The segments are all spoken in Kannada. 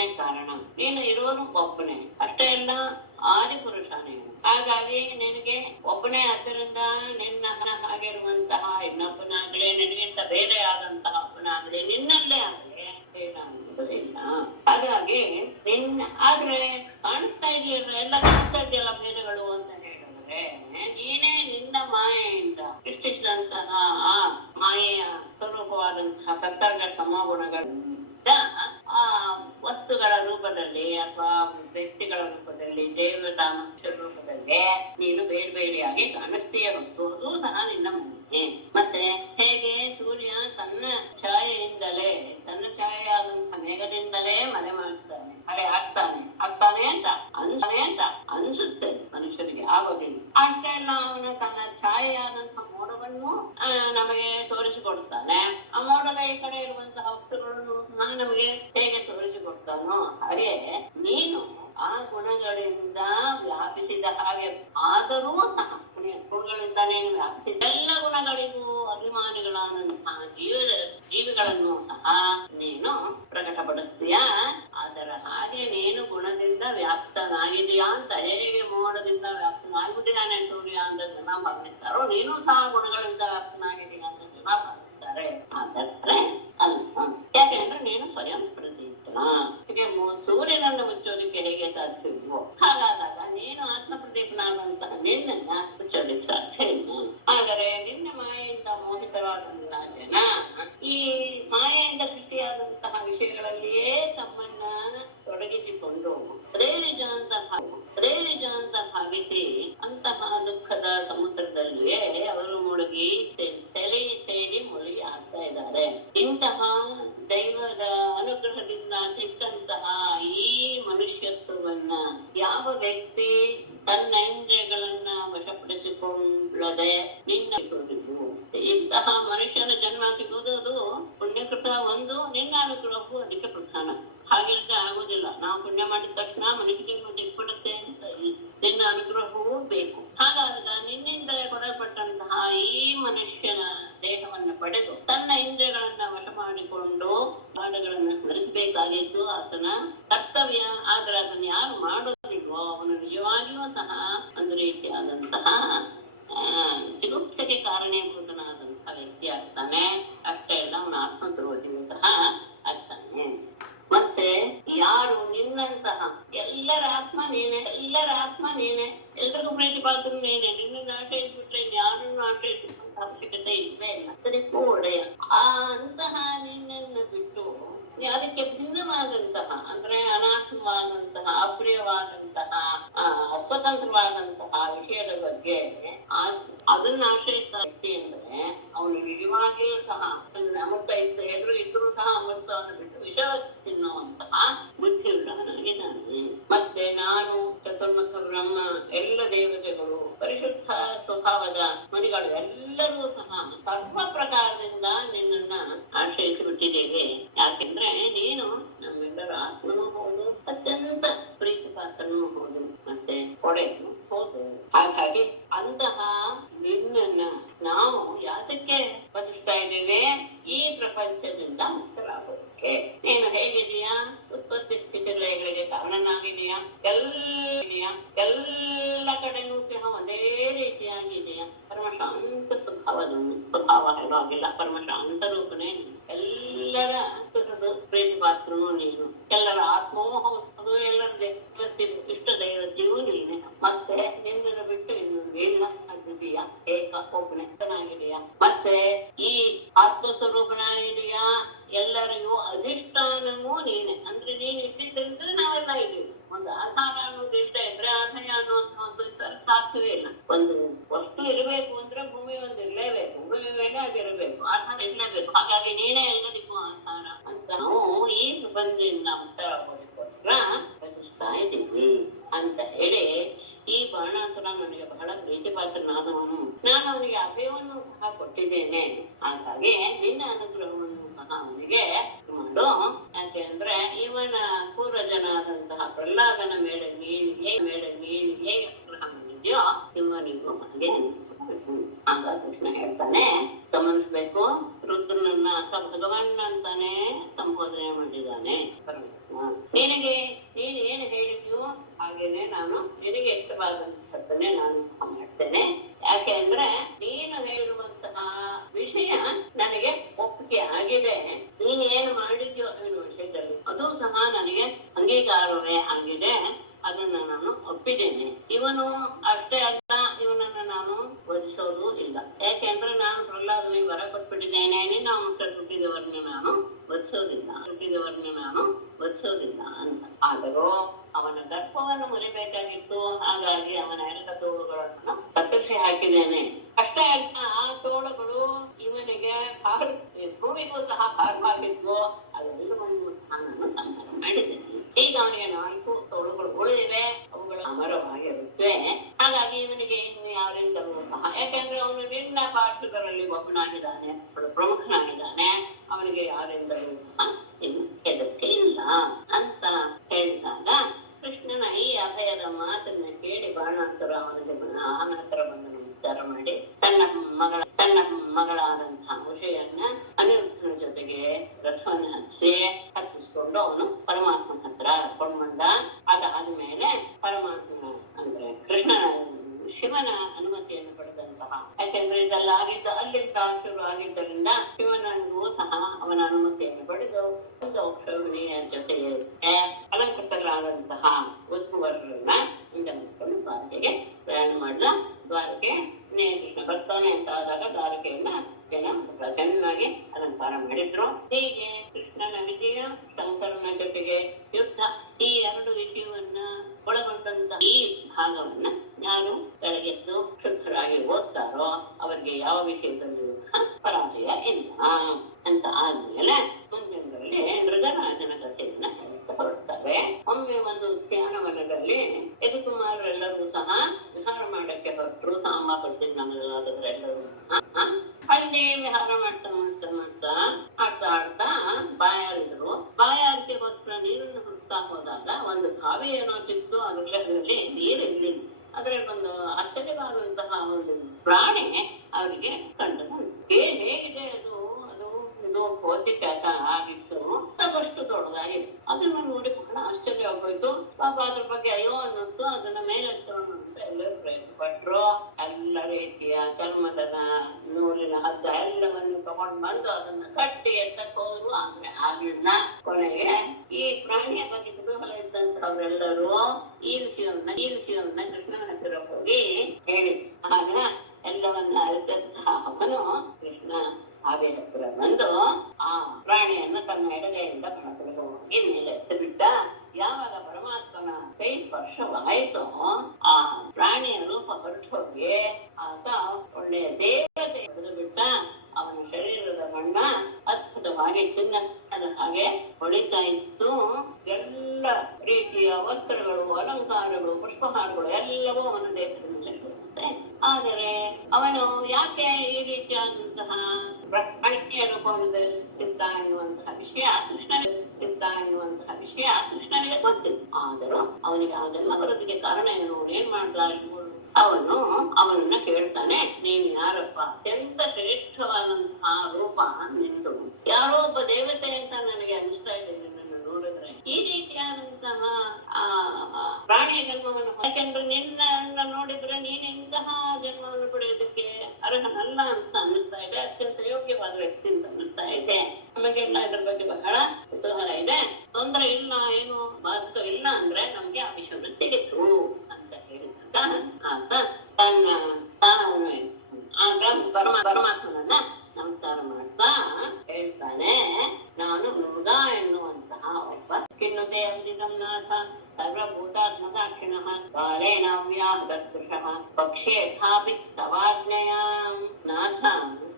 ನೀನೇ ಕಾರಣ, ನೀನು ಇರುವನು ಒಬ್ಬನೇ, ಅಷ್ಟೇ ಅಲ್ಲ ಆದಿಪುರುಷ ನೀನು. ಹಾಗಾಗಿ ನಿನಗೆ ಒಬ್ಬನೇ, ಆದ್ದರಿಂದ ನಿನ್ನ ಆಗಿರುವಂತಹ ಇನ್ನೊಬ್ಬನಾಗ್ಲಿ, ನಿನಗಿಂತ ಬೇರೆ ಆದಂತಹ ಒಬ್ಬನಾಗ್ಲಿ, ನಿನ್ನಲ್ಲೇ ಆಗ್ಲಿ ಬೇಡ ಅನ್ನುವುದಿಲ್ಲ. ಹಾಗಾಗಿ ಆದ್ರೆ ಕಾಣಿಸ್ತಾ ಇದೆಯಲ್ಲ, ಎಲ್ಲ ಕಾಣಿಸ್ತಾ ಇದೆಯಲ್ಲ ಬೇರೆಗಳು ಅಂತ ಹೇಳಿದ್ರೆ, ನೀನೇ ನಿನ್ನ ಮಾಯೆಯಿಂದ ಸೃಷ್ಟಿಸಿದಂತಹ ಆ ಮಾಯೆಯ ಸ್ವರೂಪವಾದಂತಹ ಸತ್ಸರ್ಗ ಸಮಗುಣಗಳಿಂದ ಆ ವಸ್ತುಗಳ ರೂಪದಲ್ಲಿ ಅಥವಾ ವ್ಯಕ್ತಿಗಳ ರೂಪದಲ್ಲಿ, ದೇವತಾ ರೂಪದಲ್ಲಿ ನೀನು ಬೇರೆ ಬೇರೆಯಾಗಿ ಕಾಣಿಸ್ತೀಯ ಹೊತ್ತು ಅದು ಸಹ ನಿನ್ನ ಮಾಯೆ. ಮತ್ತೆ ಹೇಗೆ ಸೂರ್ಯ ತನ್ನ ಛಾಯೆಯಿಂದಲೇ, ತನ್ನ ಛಾಯೆಯಾದಂತಹ ಮೇಘದಿಂದಲೇ ಮಳೆ ಮಾಡಿಸ್ತಾನೆ, ಮಳೆ ಆಗ್ತಾನೆ ಅಂತ ಅನ್ಸುತ್ತೆ ಮನುಷ್ಯರಿಗೆ ಆಗೋದಿಲ್ಲ. ಅಷ್ಟೇ ಅಲ್ಲ, ಅವನು ತನ್ನ ಛಾಯೆಯಾದಂತಹ ಮೋಡವನ್ನು ನಮಗೆ ತೋರಿಸಿಕೊಡ್ತಾನೆ. ಆ ಮೋಡದ ಈ ಕಡೆ ಇರುವಂತಹ ವಸ್ತುಗಳನ್ನು ಸಹ ನಮಗೆ ಹೇಗೆ ತೋರಿಸಿಕೊಡ್ತಾನೋ ಹಾಗೆ ನೀನು ಆ ಗುಣಗಳಿಂದ ವ್ಯಾಪಿಸಿದ ಹಾಗೆ ಆದರೂ ಸಹ ಗುಣಗಳಿಂದ ನೀನು ವ್ಯಾಪಿಸಿದ ಎಲ್ಲ ಗುಣಗಳಿಗೂ ಅಭಿಮಾನಿಗಳಾದಂತಹ ಜೀವಿಗಳನ್ನು ಸಹ ನೀನು ಪ್ರಕಟಪಡಿಸ್ತೀಯ. ಅದರ ಹಾಗೆ ನೀನು ಗುಣದಿಂದ ವ್ಯಾಪ್ತನಾಗಿದೆಯಾ ಅಂತ, ಹೇಗೆ ಮೋಡದಿಂದ ವ್ಯಾಪ್ತನಾಗಿಬಿಟ್ಟಿದ್ದಾನೆ ಸೂರ್ಯ ಅಂತ ಜನ ಭಾವಿಸ್ತಾರೋ, ನೀನು ಸಹ ಗುಣಗಳಿಂದ ವ್ಯಾಪ್ತನಾಗಿದೆಯಾ ಅಂತ ಜನ ಭಾವಿಸ್ತಾರೆ. ಆದರೆ ಅಲ್ಲ, ಯಾಕೆಂದ್ರೆ ನೀನು ಸ್ವಯಂ ಪ್ರತೀತನ. ಹೀಗೆ ಸೂರ್ಯನನ್ನು ಮುಚ್ಚೋದಕ್ಕೆ ಹೇಗೆ ಸಾಧ್ಯವಿಲ್ವೋ ಹಾಗಾದಾಗ ನೀನು ಆತ್ಮ ಪ್ರದೀಪನಾದಂತಹ ನಿನ್ನನ್ನ ಮುಚ್ಚೋದಕ್ಕೆ ಸಾಧ್ಯ ಇಲ್ಲ. ಆದರೆ ನಿನ್ನ ಮಾಯೆಯಿಂದ ಮೋಹಿತರಾದಂತಹ ಜನ ಈ ಮಾಯೆಯಿಂದ ಸೃಷ್ಟಿಯಾದಂತಹ ವಿಷಯಗಳಲ್ಲಿಯೇ ತಮ್ಮನ್ನ ತೊಡಗಿಸಿಕೊಂಡು ಅದೇ ನಿಜ ಅಂತ ಭಾವಿಸಿ ಅಂತಹ ದುಃಖದ ಸಮುದ್ರದಲ್ಲಿಯೇ ಅವರು ಮುಳುಗಿ ತೇಲಿ ಮುಳುಗಿ ಆಗ್ತಾ ಇದ್ದಾರೆ. ಇಂತಹ ದೈವದ ಅನುಗ್ರಹದಿಂದ ಸಿಕ್ಕಂತಹ ಈ ಮನುಷ್ಯತ್ವವನ್ನ ಯಾವ ವ್ಯಕ್ತಿ ತನ್ನ ಇಂದ್ರಿಯಗಳನ್ನ ವಶಪಡಿಸಿಕೊಳ್ಳದೆ ನಿನ್ನರಿಸುವುದಿಲ್ಲ. ಇಂತಹ ಮನುಷ್ಯನ ಜನ್ಮ ಸಿಗುವುದು ಅದು ಪುಣ್ಯಕೃತ ಒಂದು, ನಿನ್ನ ಅನುಗ್ರಹವು ಅದಕ್ಕೆ ಪ್ರಧಾನ. ಹಾಗೆಲ್ಲ ಆಗುದಿಲ್ಲ. ನಾವು ಪುಣ್ಯ ಮಾಡಿದ ತಕ್ಷಣ ಮನುಷ್ಯ ಜನ್ಮ ಸಿಕ್ಬಿಡುತ್ತೆ ಅಂತ ನಿನ್ನ ಅನುಗ್ರಹವೂ ಬೇಕು. ಹಾಗಾದಾಗ ನಿನ್ನಿಂದ ಕೊಡಲ್ಪಟ್ಟಂತಹ ಈ ಮನುಷ್ಯನ ದೇಹವನ್ನು ಪಡೆದು ತನ್ನ ಇಂದ್ರಿಯಗಳನ್ನ ವಶ ಮಾಡಿಕೊಂಡು ಪಾಠಗಳನ್ನ ಸ್ಮರಿಸಬೇಕಾಗಿದ್ದು ಆತನ ಕರ್ತವ್ಯ. ಆದ್ರೆ ಅದನ್ನ ಯಾರು ಮಾಡೋದಿಲ್ವೋ ಅವನು ನಿಜವಾಗಿಯೂ ಸಹ ಒಂದು ರೀತಿಯಾದಂತಹ ಜಿಗುಪ್ಸೆಗೆ ಕಾರಣೀಭೂತನಾದಂತಹ ವ್ಯಕ್ತಿ ಆಗ್ತಾನೆ. ಅಷ್ಟೇ ಅಲ್ಲ, ಅವನ ಆತ್ಮದ್ರೋಹಿಯೂ ಸಹ ಆಗ್ತಾನೆ. ಮತ್ತೆ ಯಾರು ನಿನ್ನಂತಹ ಎಲ್ಲರ ಆತ್ಮ ನೀನೆ, ಎಲ್ರಿಗೂ ಪ್ರೀತಿ ಪಾತ್ರ ನೀನೆ, ನಿನ್ನನ್ನು ಆಶ್ರಯಿಸ್ಬಿಟ್ರೆ ಯಾರನ್ನು ಆಶ್ರಯಿಸುವಂತ ಅವಶ್ಯಕತೆ ಇಲ್ಲವೇ ಇಲ್ಲ. ಸರಿ ಒಡೆಯ ಅಂತಹ ನಿನ್ನನ್ನು ಬಿಟ್ಟು ಅದಕ್ಕೆ ಭಿನ್ನವಾದಂತಹ, ಅಂದ್ರೆ ಅನಾತ್ಮವಾದಂತಹ, ಅಪ್ರಿಯವಾದಂತಹ, ಅಸ್ವತಂತ್ರವಾದಂತಹ ವಿಷಯದ ಬಗ್ಗೆ ಅದನ್ನ ಆಶ್ರಯಿಸ್ತಾ ವ್ಯಕ್ತಿ ಅಂದ್ರೆ ಅವನು ನಿಜವಾಗಿಯೂ ಸಹ ಅಮೃತ ಇದ್ರೂ ಸಹ ಅಮೃತವನ್ನು ಬಿಟ್ಟು ವಿಷ ತಿನ್ನುವಂತಹ ಬುದ್ಧಿಯುಳ್ಳವನಾಗಿದ್ದಾನೆ. ಮತ್ತೆ ನಾನು ಚತುರ್ಮುಖ ಬ್ರಹ್ಮ, ಎಲ್ಲ ದೇವತೆಗಳು, ಪರಿಶುದ್ಧ ಸ್ವಭಾವದ ಮುನಿಗಳು ಎಲ್ಲರೂ ಸಹ ಸರ್ವ ಪ್ರಕಾರದಿಂದ ನಿನ್ನನ್ನ ಆಶ್ರಯಿಸಿ ಬಿಟ್ಟಿದ್ದೇವೆ. ಯಾಕೆಂದ್ರೆ ನೀನು ನಮ್ಮೆಲ್ಲರ ಆತ್ಮನೂ ಹೌದು, ಅತ್ಯಂತ ಪ್ರೀತಿ ಪಾತ್ರನೂ ಹೌದು, ಮತ್ತೆ ಕೊಡೆಯೂ ಹೌದು. ಹಾಗಾಗಿ ಅಂತಹ ನಿನ್ನನ್ನ ನಾವು ಯಾತಕ್ಕೆ ಬದುಕ್ತಾ ಇದ್ದೇವೆ? ಈ ಪ್ರಪಂಚದಿಂದ ಮುಕ್ತರಾಗೋದಕ್ಕೆ. ನೀನು ಹೇಗಿದೆಯಾ? ಉತ್ಪತ್ತಿ ಸ್ಥಿತಿಗಳಿಗೆ ಕಾರಣನಾಗಿದೆಯಾ? ಎಲ್ಲ ಕಡೆನೂ ಸಹ ಒಂದೇ ರೀತಿಯಾಗಿದೆಯಾ? ಪರಮಶಾಂತ ಸ್ವಭಾವ ಹೇಳುವಾಗಿಲ್ಲ, ಪರಮಶಾಂತ ರೂಪನೇ. ಎಲ್ಲರ ಪ್ರೀತಿ ಪಾತ್ರನೂ ನೀನು, ಎಲ್ಲರ ಆತ್ಮವೂ ಹೌದು, ಎಲ್ಲರ ಇಷ್ಟ ದೈವತ್ಯವೂ ನೀನೆ. ಮತ್ತೆ ನಿನ್ನನ್ನು ಬಿಟ್ಟು ಇನ್ನೊಂದು ಇಲ್ಲ, ಅದ್ವಿತೀಯ ಏಕ ಒಬ್ಬನಾಗಿದೆಯಾ? ಮತ್ತೆ ಈ ಆತ್ಮಸ್ವರೂಪನಾಗಿದೆಯಾ? ಎಲ್ಲರಿಗೂ ಅಧಿಷ್ಠಾನವೂ ನೀನೆ. ಅಂದ್ರೆ ನೀನು ಇದ್ದಿದ್ದಂದ್ರೆ ನಾವೆಲ್ಲ ಇದ್ದೀವಿ. ಒಂದು ಆಧಾರ ಅನ್ನೋದು ಇರ್ತಾ ಇದ್ರೆ ಆದಾಯ ಅನ್ನೋದು ಸಾಧ್ಯವೇ ಇಲ್ಲ. ಒಂದು ವಸ್ತು ಇರಬೇಕು ಅಂದ್ರೆ ಭೂಮಿ ಒಂದು ಇರಲೇಬೇಕು, ಭೂಮಿ ಮೇಲೆ ಅದಿರಬೇಕು, ಆಧಾರ ಇರಲೇಬೇಕು. ಹಾಗಾಗಿ ನೀನೇ ಎಲ್ಲರಿಗೂ ಆಧಾರ ಅಂತ ನಾವು ಈ ಪ್ರಬಂಧದಿಂದ ಮುಕ್ತರಾಗೋದಕ್ಕೋಸ್ಕರ ರಚಿಸ್ತಾ ಇದ್ದೀವಿ ಅಂತ ಹೇಳಿ, ಈ ಬಾಣಾಸುರ ನನಗೆ ಬಹಳ ಪ್ರೀತಿ ಪಾತ್ರನಾದವನು, ನಾನು ಅವನಿಗೆ ಅಭಯವನ್ನು ಸಹ ಕೊಟ್ಟಿದ್ದೇನೆ. ಹಾಗಾಗಿ ನಿನ್ನ ಅನುಗ್ರಹವನ್ನು ಸಹ ಅವನಿಗೆ ಮಾಡು. ಯಾಕೆಂದ್ರೆ ಇವನ ಪೂರ್ವಜನಾದಂತಹ ಪ್ರಹ್ಲಾದನ ಮೇಲೆ ನೀನಿಗೆ ಅನುಗ್ರಹ ಮಾಡಿದ್ಯೋ ಇವನಿಗೂ ಹಾಗೆ ಹಾಗಾಗಿ ಕೃಷ್ಣ ಹೇಳ್ತಾನೆ, ಗಮನಿಸ್ಬೇಕು. ರುದ್ರನನ್ನ ಅಥವಾ ಭಗವಾನ್ ಅಂತಾನೆ ಸಂಬೋಧನೆ ಮಾಡಿದ್ದಾನೆ ಪರಮಾತ್ಮ. ನಿನಗೆ ನೀನು ಏನು ಹೇಳಿದ್ಯೋ ಹಾಗೇನೆ ನಾನು ನಿನಗೆ ಇಷ್ಟವಾದಂತಹದ್ದನ್ನೇ ನಾನು ಮಾಡ್ತೇನೆ. ಯಾಕೆ ಅಂದ್ರೆ ನೀನು ಹೇಳಿರುವಂತಹ ವಿಷಯ ನನಗೆ ಒಪ್ಪಿಗೆ ಆಗಿದೆ. ನೀನು ಏನು ಮಾಡಿದ್ಯೋ ಅನ್ನೋ ವಿಷಯದಲ್ಲಿ ಅದು ಸಹ ನನಗೆ ಅಂಗೀಕಾರವೇ ಆಗಿದೆ. ಅದನ್ನ ನಾನು ಒಪ್ಪಿದ್ದೇನೆ. ಇವನು ಅಷ್ಟೇ ಅಲ್ಲ, ಇವನನ್ನ ನಾನು ವಧಿಸೋದು ಇಲ್ಲ. ಯಾಕೆಂದ್ರೆ ನಾನು ಪ್ರಹ್ಲಾದನಿಗೆ ವರ ಕೊಟ್ಬಿಟ್ಟಿದ್ದೇನೆ, ನಿನ್ನ ಮಕ್ಕಳ ಹುಟ್ಟಿದವರನ್ನ ನಾನು ವಧಿಸೋದಿಲ್ಲ ಅಂತ. ಆದರೂ ಅವನ ಗರ್ಭವನ್ನು ಮುರಿಬೇಕಾಗಿತ್ತು. ಹಾಗಾಗಿ ಅವನ ಎಲ್ಲ ತೋಳುಗಳನ್ನು ಕತ್ತರಿಸಿ ಹಾಕಿದ್ದೇನೆ. ಅಷ್ಟೇ ಅಲ್ಲ, ಆ ತೋಳುಗಳು ಇವನಿಗೆ ಭೂಮಿಗೂ ಸಹ ಭಾರವಾಗಿದ್ವು. ಅದೆಲ್ಲವನ್ನು ನಾನು ಸಂಹಾರ ಮಾಡಿದ್ದೇನೆ. ಈಗ ಅವನಿಗೆ 4 ತೋಳುಗಳು ಉಳಿದಿವೆ, ಅವುಗಳು ಅಮರವಾಗಿರುತ್ತೆ. ಹಾಗಾಗಿ ಇವನಿಗೆ ಇನ್ನು ಯಾರಿಂದಲೂ ಸಹ, ಯಾಕೆಂದ್ರೆ ಅವನು ನಿನ್ನ ಪಾರ್ಶ್ವಗಳಲ್ಲಿ ಒಬ್ಬನಾಗಿದ್ದಾನೆ, ಪ್ರಮುಖನಾಗಿದ್ದಾನೆ, ಅವನಿಗೆ ಯಾರಿಂದಲೂ ಸಹ ಇನ್ನು ಹೆದರಿಕೆ ಇಲ್ಲ ಅಂತ ಹೇಳಿದಾಗ ಕೃಷ್ಣನ ಈ ಅಭಯದ ಮಾತನ್ನ ಕೇಳಿ ಬಾಣಾಸುರ ಅವನಿಗೆ ಆನಂತರ ಬಂದು ನಮಸ್ಕಾರ ಮಾಡಿ ತನ್ನ ಮಗಳಾದಂತಹ ಉಷೆಯನ್ನ ಅನಿರುದ್ಧನ ಜೊತೆಗೆ ರಥವನ್ನ ಹತ್ತಿಸ್ಕೊಂಡು ಅವನು ಪರಮಾತ್ಮನ ಹತ್ರ ಕರ್ಕೊಂಡು ಬಂದ. ಅದಾದ್ಮೇಲೆ ಪರಮಾತ್ಮನ ಅಂದ್ರೆ ಕೃಷ್ಣನ ಶಿವನ ಅನುಮತಿಯನ್ನು ಪಡೆದಂತಹ, ಯಾಕೆಂದ್ರೆ ಇದೆಲ್ಲ ಅಲ್ಲಿಂದ ಶುರು ಆಗಿದ್ದರಿಂದ ಶಿವನನ್ನು ಸಹ ಅವನ ಅನುಮತಿಯನ್ನು ಪಡೆದು ಒಂದು ಔಷಧಿಯ ಜೊತೆಗೆ ಅಲಂಕೃತರಾದಂತಹ ವಧುವರರನ್ನ ಹಿಂದೆಕೊಂಡು ದ್ವಾರಕೆಗೆ ಪ್ರಯಾಣ ಮಾಡಿದ. ದ್ವಾರಕೆ ಕೃಷ್ಣ ಬರ್ತಾನೆ ಅಂತ ಆದಾಗ ದ್ವಾರಕೆಯನ್ನ ಜನ ಚೆನ್ನಾಗಿ ಅಲಂಕಾರ ಮಾಡಿದ್ರು. ಹೀಗೆ ಕೃಷ್ಣನ ವಿಜಯ, ಶಂಕರನ ಜೊತೆಗೆ ಯುದ್ಧ, ಈ 2 ವಿಷಯವನ್ನ ಒಳಗೊಂಡಂತ ಈ ಭಾಗವನ್ನ ಯಾರು ಬೆಳಗೆದ್ದು ಶುದ್ಧರಾಗಿ ಓದ್ತಾರೋ ಅವರಿಗೆ ಯಾವ ವಿಷಯದಲ್ಲೂ ಸಹ ಪರಾಜಯ ಇಲ್ಲ ಅಂತ ಆದ್ಮೇಲೆ ಮುಂದಿನದಲ್ಲಿ ಮೃಗರಾಜನ ಕಥೆಯನ್ನ ಹೊರಡ್ತಾರೆ. ಒಮ್ಮೆ ಒಂದು ಉದ್ಯಾನವನದಲ್ಲಿ ಯದುಕುಮಾರರೆಲ್ಲರೂ ಸಹ ವಿಹಾರ ಮಾಡಕ್ಕೆ ಹೊರಟರು. ಸಾಂಬ ಕೊಟ್ಟಿದ್ ನಮಗೆಲ್ಲರೂ ಅಲ್ಲಿ ವಿಹಾರ ಮಾಡ್ತಾ ಆಡ್ತಾ ಬಾಯಾರಿದ್ರು. ಬಾಯಾರಿಕೆಗೋಸ್ಕರ ನೀರನ್ನು ಹುಡುಕ್ತಾ ಹೋದಾಗ ಒಂದು ಬಾವಿ ಏನೋ ಸಿಕ್ತು. ಅದರಲ್ಲಿ ನೀರು ಇರಲಿಲ್ಲ. ಅದ್ರಲ್ಲಿ ಒಂದು ಆಶ್ಚರ್ಯವಾದಂತಹ ಒಂದು ಪ್ರಾಣಿ ಅವರಿಗೆ ಕಂಡು ಬಂತು. ಹೇಗಿದೆ ಅದು ಇದು ಭೌತಿಕ ಆಗಿತ್ತು, ಸಾಕಷ್ಟು ದೊಡ್ಡದಾಗಿದೆ. ಅದನ್ನ ನೋಡಿ ಬಹಳ ಆಶ್ಚರ್ಯವಾಗೋಯ್ತು. ಪಾಪ ಅದ್ರ ಬಗ್ಗೆ ಅಯ್ಯೋ ಅನ್ನಿಸ್ತು. ಅದನ್ನ ಮೇಲೆ ಅಂತ ಎಲ್ಲರೂ ಪ್ರಯತ್ನ ಪಟ್ರು. ಎಲ್ಲ ರೀತಿಯ ಚರ್ಮದ ನೂಲಿನ ಹಗ್ಗ ಎಲ್ಲವನ್ನು ತಗೊಂಡು ಬಂದು ಅದನ್ನ ಕಟ್ಟಿ ಎತ್ತಕ್ಕೆ ಹೋದ್ರು. ಆದ್ರೆ ಆಗ್ಲಿಲ್ಲ. ಕೊನೆಗೆ ಈ ಪ್ರಾಣಿಯ ಬಗ್ಗೆ ಕುತೂಹಲ ಇದ್ದಂತವ್ರೆಲ್ಲರೂ ಈ ವಿಷಯವನ್ನ ಕೃಷ್ಣನ ಹತ್ತಿರ ಹೋಗಿ ಹೇಳಿ, ಆಗ ಎಲ್ಲವನ್ನ ಅರಿತಂತಹ ಅವನು ಕೃಷ್ಣ ಹಾಗೆ ಹತ್ತಿರ ಬಂದು ಆ ಪ್ರಾಣಿಯನ್ನ ತನ್ನ ಎಡಗೈಯಿಂದ ಕಣಸಲು ಹೋಗಿ ಮೇಲೆ ಎತ್ತಿಬಿಟ್ಟ. ಯಾವಾಗ ಪರಮಾತ್ಮನ ಕೈ ಸ್ಪರ್ಶವಾಯಿತೋ ಆ ಪ್ರಾಣಿಯ ರೂಪ ಹೊರಟು ಹೋಗಿ ಆತ ಒಳ್ಳೆಯ ದೇವತೆ ಹಿಡಿದು ಬಿಟ್ಟ. ಅವನ ಶರೀರದ ಬಣ್ಣ ಅದ್ಭುತವಾಗಿ ಚಿನ್ನದ ಹಾಗೆ ಹೊಳಿತಾ ಇತ್ತು. ಎಲ್ಲ ರೀತಿಯ ವಸ್ತ್ರಗಳು, ಅಲಂಕಾರಗಳು, ಪುಷ್ಪಹಾರಗಳು ಎಲ್ಲವೂ ಅವನ ದೇಹದ ಮೇಲೆ ಬರುತ್ತೆ. ಆದರೆ ಅವನು ಯಾಕೆ ಈ ರೀತಿಯಾದಂತಹ ಅನುಭವದಲ್ಲಿದ್ದ ಎನ್ನುವಂತಹ ವಿಷಯ ಕೃಷ್ಣನಿಗೆ ಗೊತ್ತಿತ್ತು. ಆದರೂ ಅವನಿಗೆ ಅದೆಲ್ಲ ಬರೋದಕ್ಕೆ ಕಾರಣ ಏನು, ಏನ್ ಮಾಡ್ದ ಅವನನ್ನ ಕೇಳ್ತಾನೆ, ನೀನ್ ಯಾರಪ್ಪ? ಅತ್ಯಂತ ಶ್ರೇಷ್ಠವಾದಂತಹ ರೂಪ ನಿಂದು, ಯಾರೋ ಒಬ್ಬ ದೇವತೆ ಅಂತ ನನಗೆ ಅನಿಸ್ತಾ ಇದೆ ನಿನ್ನನ್ನು ನೋಡಿದ್ರೆ. ಈ ರೀತಿಯಾದಂತಹ ಪ್ರಾಣಿಯ ಜನ್ಮವನ್ನು, ಯಾಕೆಂದ್ರೆ ನಿನ್ನ ನೋಡಿದ್ರೆ ನೀನು ಇಂತಹ ಜನ್ಮವನ್ನು ಪಡೆಯೋದಕ್ಕೆ ಅರ್ಹನಲ್ಲ ಅಂತ ಅನ್ನಿಸ್ತಾ ಇದೆ. ಅತ್ಯಂತ ಯೋಗ್ಯವಾದ ವ್ಯಕ್ತಿ ಅಂತ ಅನ್ನಿಸ್ತಾ ಇದೆ. ನಮಗೆಲ್ಲ ಇದ್ರ ಬಗ್ಗೆ ಬಹಳ ಕುತೂಹಲ ಇದೆ. ತೊಂದರೆ ಇಲ್ಲ, ಏನು ಬಾಧಕವಿಲ್ಲ ಅಂದ್ರೆ ನಮ್ಗೆ ಆ ವಿಷಯವನ್ನು ತಿಳಿಸು ಅಂತ ಹೇಳಿದಾಗ ಆತ ಪರಮಾತ್ಮನನ್ನ ನಮಸ್ಕಾರ ಮಾಡ್ತಾ ಹೇಳ್ತಾನೆ, ನಾನು ಮೃಗ ಎನ್ನುವಂತಹ ಒಬ್ಬ ಖಿನ್ನತೆ ಅಂದಿನಾಥ ಸರ್ವಭೂತಾತ್ಮ ಸಾಕ್ಷಿಣಃ ಕಾಲೇನ ಅವ್ಯಾಹೃತಃ ಪಕ್ಷೇ ಯಥಾಪಿ ತವಾಜ್ಞೆಯ ನಾಥ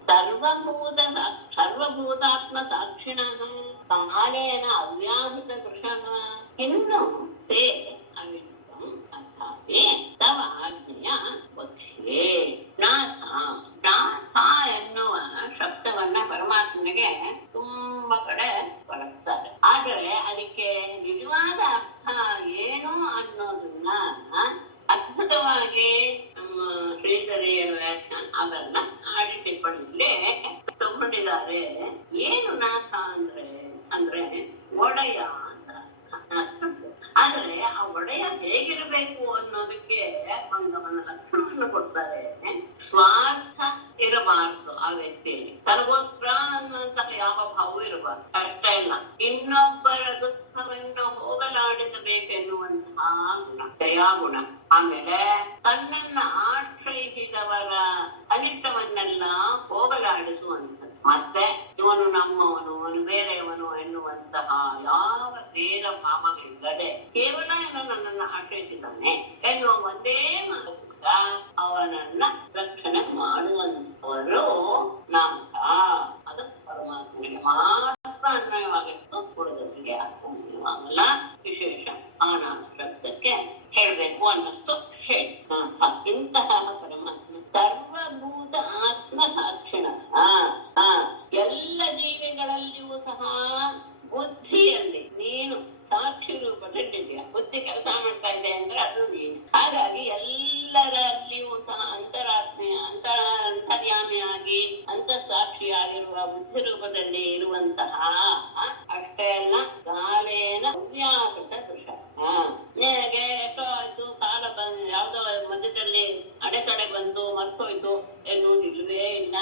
ಸರ್ವಭೂತಾತ್ಮ ಸಾಕ್ಷಿಣಃ ಕಾಲೇನ ಅವ್ಯಾಹೃತ ದೃಶಃ ಕಿನ್ನು ತೇ ಅವಿದ್ಯಂ ಅಥಾಪಿ ತವ ಆಜ್ಞೆಯ ಪಕ್ಷೇ. ನಾಥ ಎನ್ನುವ ಶಬ್ದವನ್ನ ಪರಮಾತ್ಮನಿಗೆ ತುಂಬಾ ಕಡೆ ಬಳಸ್ತಾರೆ. ಆದರೆ ಅದಕ್ಕೆ ನಿಜವಾದ ಅರ್ಥ ಏನು ಅನ್ನೋದನ್ನ ಅದ್ಭುತವಾಗಿ ನಮ್ಮ ಶ್ರೀಧರಿಯ ವ್ಯಾಖ್ಯಾನ ಅವೆಲ್ಲ ಆಡಿ ಟಿಪ್ಪಣಿಯಲ್ಲಿ ತಗೊಂಡಿದ್ದಾರೆ. ಹೇಳಿದ್ದಾರೆ. ಏನು ನಾಥ ಅಂದ್ರೆ ಒಡೆಯ ಅಂತ ಅರ್ಥ. ಆದ್ರೆ ಆ ಒಡೆಯ ಹೇಗಿರ್ಬೇಕು ಅನ್ನೋದಕ್ಕೆ ಒಂದು ಲಕ್ಷಣವನ್ನು ಕೊಡ್ತಾರೆ. ಸ್ವಾರ್ಥ ಇರಬಾರ್ದು ಆ ವ್ಯಕ್ತಿ, ತನಗೋಸ್ಕರ ಅನ್ನುವಂತಹ ಯಾವ ಭಾವ ಇರಬಾರ್ದು. ಅಷ್ಟೇ ಇಲ್ಲ, ಇನ್ನೊಬ್ಬರ ದುಃಖವನ್ನು ಹೋಗಲಾಡಿಸಬೇಕೆನ್ನುವಂತಹ ಗುಣ, ದಯಾಗುಣ. ಆಮೇಲೆ ತನ್ನನ್ನ ಆಶ್ರಯಿಸಿದವರ ಅನಿಷ್ಟವನ್ನೆಲ್ಲ ಹೋಗಲಾಡಿಸುವಂಥದ್ದು. ಮತ್ತೆ ಇವನು ನಮ್ಮವನು, ಅವನು ಬೇರೆಯವನು ಎನ್ನುವಂತಹ ಯಾವ ಬೇರ ಭಾವವಿಲ್ಲದೆ ಕೇವಲ ನನ್ನನ್ನು ಆಶ್ರಯಿಸಿದ್ದಾನೆ ಎನ್ನುವ ಒಂದೇ ಮಾತು ಕೂಡ ಅವನನ್ನ ರಕ್ಷಣೆ ಮಾಡುವಂತವರು ನಾಮಕ. ಅದು ಪರಮಾತ್ಮನಿಗೆ ಮಾತ್ರ ಅನ್ವಯವಾಗಿತ್ತು, ಉಳಿದವರಿಗೆ ಅನ್ವಯವಾಗಲ್ಲ. ವಿಶೇಷ ಆನಾಮ ಶಬ್ದಕ್ಕೆ ಹೇಳ್ಬೇಕು ಅನ್ನಿಸ್ತು. ಹೇಳಿ ಇಂತಹ ಪರಮಾತ್ಮ ಸರ್ವಭೂತ ಆತ್ಮ ಸಾಕ್ಷಿಣ, ಎಲ್ಲ ಜೀವಿಗಳಲ್ಲಿಯೂ ಸಹ ಬುದ್ಧಿಯಲ್ಲಿ ನೀನು ಸಾಕ್ಷಿ ರೂಪದಲ್ಲಿದೆಯಾ. ಬುದ್ಧಿ ಕೆಲಸ ಮಾಡ್ತಾ ಇದೆ ಅಂದ್ರೆ ಅದು ನೀನು. ಹಾಗಾಗಿ ಎಲ್ಲರಲ್ಲಿಯೂ ಸಹ ಅಂತರ್ಯಾಮಿಯಾಗಿ ಅಂತಃಸಾಕ್ಷಿಯಾಗಿರುವ ಬುದ್ಧಿ ರೂಪದಲ್ಲಿ ಇರುವಂತಹ, ಅಷ್ಟೇ ಅಲ್ಲ ಕಾಲೇನ ಅವ್ಯಾಕೃತ ದೃಶ. ನಿನಗೆ ಎಷ್ಟೋ ಆಯ್ತು, ಕಾಲ ಯಾವ್ದೋ ಮಧ್ಯದಲ್ಲಿ ಅಡೆತಡೆ ಬಂದು ಮರ್ತೋಯ್ತು ಎನ್ನುವುದಿಲ್ವೇ ಇಲ್ಲ.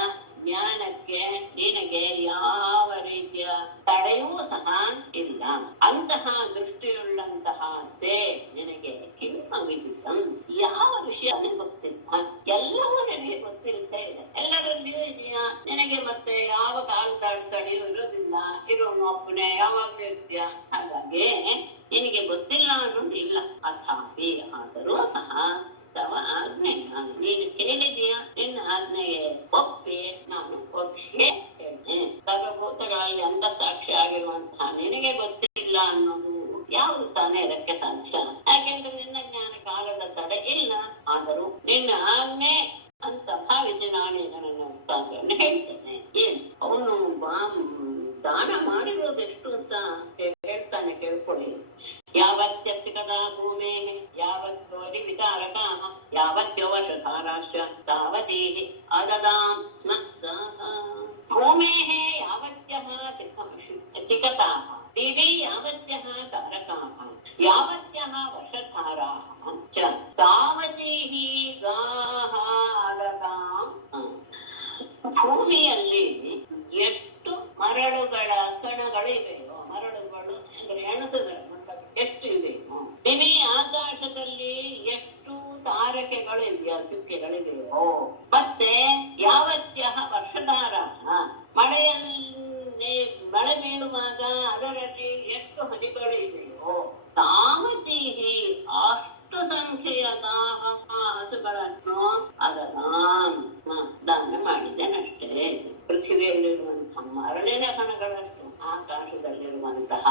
ಜ್ಞಾನಕ್ಕೆ ನಿನಗೆ ಯಾವ ರೀತಿಯ ತಡೆಯೂ ಸಹ ಇಲ್ಲ. ಅಂತಹ ದೃಷ್ಟಿಯುಳ್ಳಂತಹದ್ದೇ ನಿನಗೆ ಕಿಮ್ಮವಿದಿತಂ, ಯಾವ ವಿಷಯ ಗೊತ್ತಿಲ್ಲ, ಎಲ್ಲವೂ ನಿನಗೆ ಗೊತ್ತಿರುತ್ತೆ ಇದೆ. ಎಲ್ಲರಲ್ಲಿಯೂ ಇದೆಯಾ ನಿನಗೆ. ಮತ್ತೆ ಯಾವ ಕಾಲ ತಡೆಯೂ ಇರೋದಿಲ್ಲ, ಇರೋನು ಒಬ್ಬನೇ ಯಾವಾಗ್ಲೂ ಇರ್ತೀಯ. ಹಾಗಾಗಿ ನಿನಗೆ ಗೊತ್ತಿಲ್ಲ ಅನ್ನೋದಿಲ್ಲ. ಅಥಾಪಿ ಆದರೂ ಸಹ ತವ ಆಜ್ಞೆ, ನೀನು ಕೇಳಿದೀಯ, ನಿನ್ನ ಆಜ್ಞೆಗೆ ಒಪ್ಪಿ ನಾನು ಒಪ್ಪಿಗೆ ಹೇಳ್ತೇನೆ. ಸರ್ವಭೂತಗಳಲ್ಲಿ ಅಂತಃಸಾಕ್ಷಿ ಆಗಿರುವಂತಹ ನಿನಗೆ ಗೊತ್ತಿಲ್ಲ ಅನ್ನೋದು ಯಾವುದು ತಾನೇ ಇದಕ್ಕೆ ಸಾಧ್ಯ? ಯಾಕೆಂದ್ರೆ ನಿನ್ನ ಜ್ಞಾನ ಕಾಲದ ತಡೆ ಇಲ್ಲ. ಆದರೂ ನಿನ್ನ ಆಜ್ಞೆ ಅಂತ ಭಾವಿಸಿ ನಾನು ಇದನ್ನು ಉತ್ಸಾಹವನ್ನು ಹೇಳ್ತೇನೆ. ಏನು ಅವನು ದಾನ ಮಾಡಿರೋದೆಷ್ಟು ಅಂತ ಹೇಳ್ತಾನೆ, ಕೇಳ್ಕೊಳ್ಳಿ. ಯಾವತ್ಯಸ್ತಿ ಕದಾ ಭೂಮೇ ಯಾವತ್ಯೋಧಿ ವಿತಾರಕ ಯಾವತ್ಯವಶಧಾರಾಶ್ಚ ತಾವತೀಹಿ ಅದದಾಂ ಸ್ಮ ಭೂಮೇಃ ಯಾವತ್ಯಃ ಸಿಕತಾಃ ದಿವಿ ಯಾವತ್ಯಃ ತಾರಕಾಃ ಯಾವತ್ಯಃ ವಶಧಾರಾಃ ಚ ತಾವತೀಹಿ ಗಾಃ ಅದದಾಂ. ಭೂಮಿಯಲ್ಲಿ ಎಷ್ಟು ಮರಳುಗಳ ಕಣಗಳಿವೆಯೋ, ಮರಳುಗಳು ಅಂದ್ರೆ ಎಣಸದ ಎಷ್ಟು ಇವೆಯೋ, ದಿವಿ ಆಕಾಶದಲ್ಲಿ ಎಷ್ಟು ತಾರಕೆಗಳಿವೆಯೋ, ಚುಕ್ಕೆಗಳಿವೆಯೋ, ಮತ್ತೆ ಯಾವತ್ಯಃ ವರ್ಷಧಾರ ಮಳೆ ಬೀಳುವಾಗ ಅದರಲ್ಲಿ ಎಷ್ಟು ಹನಿಗಳಿವೆಯೋ, ತಾವತೀಹಿ ಅಷ್ಟು ಸಂಖ್ಯೆಯಾದ ಹಸುಗಳನ್ನು ಅದನ್ನು ದಾನ ಮಾಡಿದ್ದೇನಷ್ಟೇ. ಪೃಥ್ವಿಯಲ್ಲಿರುವಂತಹ ಮರಳಿನ ಕಣಗಳಷ್ಟು ಆಕಾಶದಲ್ಲಿರುವಂತಹ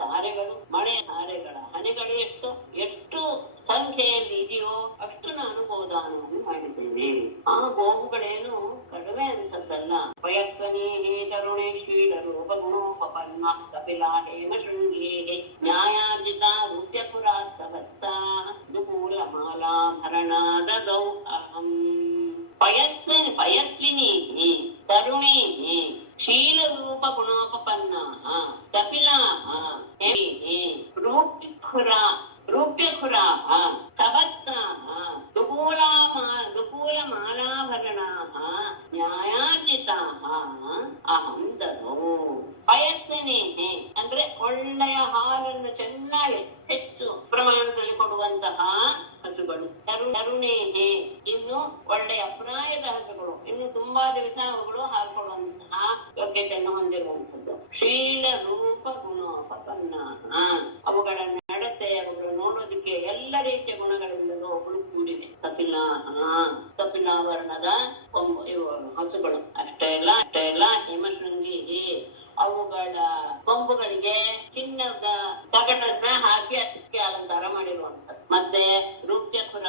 ತಾರೆಗಳು, ಮಳೆ ತಾರೆಗಳ ಹನಿಗಳು ಎಷ್ಟು ಸಂಖ್ಯೆಯಲ್ಲಿ ಇದೆಯೋ ಅಷ್ಟು ನಾನು ಗೋದಾನವನ್ನು ಮಾಡಿದ್ದೇನೆ. ಆ ಗೋವುಗಳೇನು ಕಡಿಮೆ ಅಂತದ್ದಲ್ಲ. ವಯಸ್ವನೇಹಿ ತರುಣೇ ಶ್ರೀಡ ರೂಪಗುಣೋಪನ್ನ ಕಪಿಲಾ ಹೇಮ ಶೃಂಗೇ ನ್ಯಾಯಾರ್ಜಿತ ರೂಪ್ಯಪುರಾಸ್ತವತ್ತ ದುಕೂಲ ಮಾಲಾಭರಣಾದಗೌ ಅಹಂ. ಪಯಸ್ವಿನಿ ತರುಣಿ ಶೀಲ ರೂಪ ಗುಣೋಪನ್ನ ಕಪಿಲಾ ರೂಪ್ಯಖುರಾ ಸವತ್ಸಾ ದುಕೂಲ ಮಾಲಾಭರಣಾ ನ್ಯಾಯಾರ್ಜಿತಾ ಅಹಂ ದದೌ. ಪಯಸ್ವಿನಿ ಅಂದ್ರೆ ಒಳ್ಳೆಯ ಹಾಲನ್ನು ಚೆನ್ನಾಗಿ ಹೆಚ್ಚು ಪ್ರಮಾಣದಲ್ಲಿ ಕೊಡುವಂತಹ ಹಸುಗಳು. ತರುಣೇಹಿ ಇನ್ನು ಒಳ್ಳೆಯ ಪ್ರಾಯದ ಹಸುಗಳು, ಇನ್ನು ತುಂಬಾ ದಿವಸ ಅವುಗಳು ಹಾಲು ಕೊಡುವಂತಹ ಯೋಗ್ಯತೆಯನ್ನು ಹೊಂದಿರುವಂಥದ್ದು. ಶೀಲ ರೂಪ ಗುಣೋಪನ್ನ ಅವುಗಳ ನಡತೆ, ಅವುಗಳು ನೋಡೋದಕ್ಕೆ ಎಲ್ಲ ರೀತಿಯ ಗುಣಗಳಿಂದಲೂ ಅವುಗಳು ಕೂಡಿವೆ. ಕಪಿಲಾವರ್ಣದ ಹಸುಗಳು. ಅಷ್ಟೇ ಇಲ್ಲ ಹೇಮಶೃಂಗಿ ಅವುಗಳ ಕೊಂಬುಗಳಿಗೆ ಚಿನ್ನದ ತಗಡನ್ನ ಹಾಕಿ ಅದಕ್ಕೆ ಅಲಂಕಾರ ಮಾಡಿರುವಂಥದ್ದು. ಮತ್ತೆ ರೂಪ್ಯಖುರ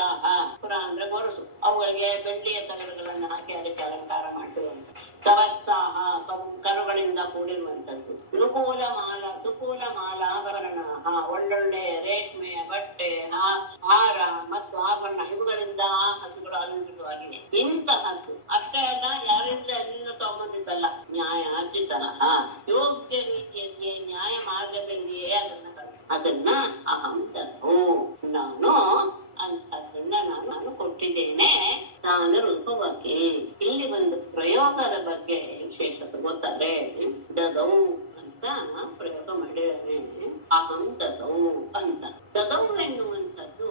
ಅಂದ್ರೆ ಗೊರಸು, ಅವುಗಳಿಗೆ ಬೆಳ್ಳಿಯ ತಗಡುಗಳನ್ನ ಹಾಕಿ ಅದಕ್ಕೆ ಅಲಂಕಾರ ಮಾಡಿರುವಂಥದ್ದು. ಸವತ್ಸಾಹ ಕರುಗಳಿಂದ ಕೂಡಿರುವಂಥದ್ದು. ದುಕೂಲ ಮಾಲ ಅನುಕೂಲ ಮಾಲಾಭರಣ, ಒಳ್ಳೊಳ್ಳೆ ರೇಷ್ಮೆಯ ಬಟ್ಟೆ, ಹಾರ ಮತ್ತು ಆಭರಣ ಇವುಗಳಿಂದ ಆ ಹಸುಗಳು ಅಲಂಕೃತವಾಗಿವೆ. ಇಂಥ ಹಸು ಅಷ್ಟೇ ಅಲ್ಲ, ಯಾರಿಂದ ಎಲ್ಲಿಂದ ತಗೊಂಬಂದಿದ್ದಲ್ಲ, ನ್ಯಾಯಾರ್ಜಿತ ಯೋಗ್ಯ ರೀತಿಯಲ್ಲಿ ನ್ಯಾಯ ಮಾರ್ಗದಲ್ಲಿಯೇ ಅದನ್ನ ಅಹಂ ತನು, ನಾನು ಅಂತದನ್ನ ನಾನು ಕೊಟ್ಟಿದ್ದೇನೆ. ನಾನು ರೂಪವಾಗಿ ಇಲ್ಲಿ ಒಂದು ಪ್ರಯೋಗದ ಬಗ್ಗೆ ವಿಶೇಷತೆ ಗೊತ್ತಾರೆ. ದದೌ ಅಂತ ಪ್ರಯೋಗ ಮಾಡಿದ್ದಾನೆ. ಅಹಂ ದದೌ ಅಂತ. ದದೌ ಎನ್ನುವಂಥದ್ದು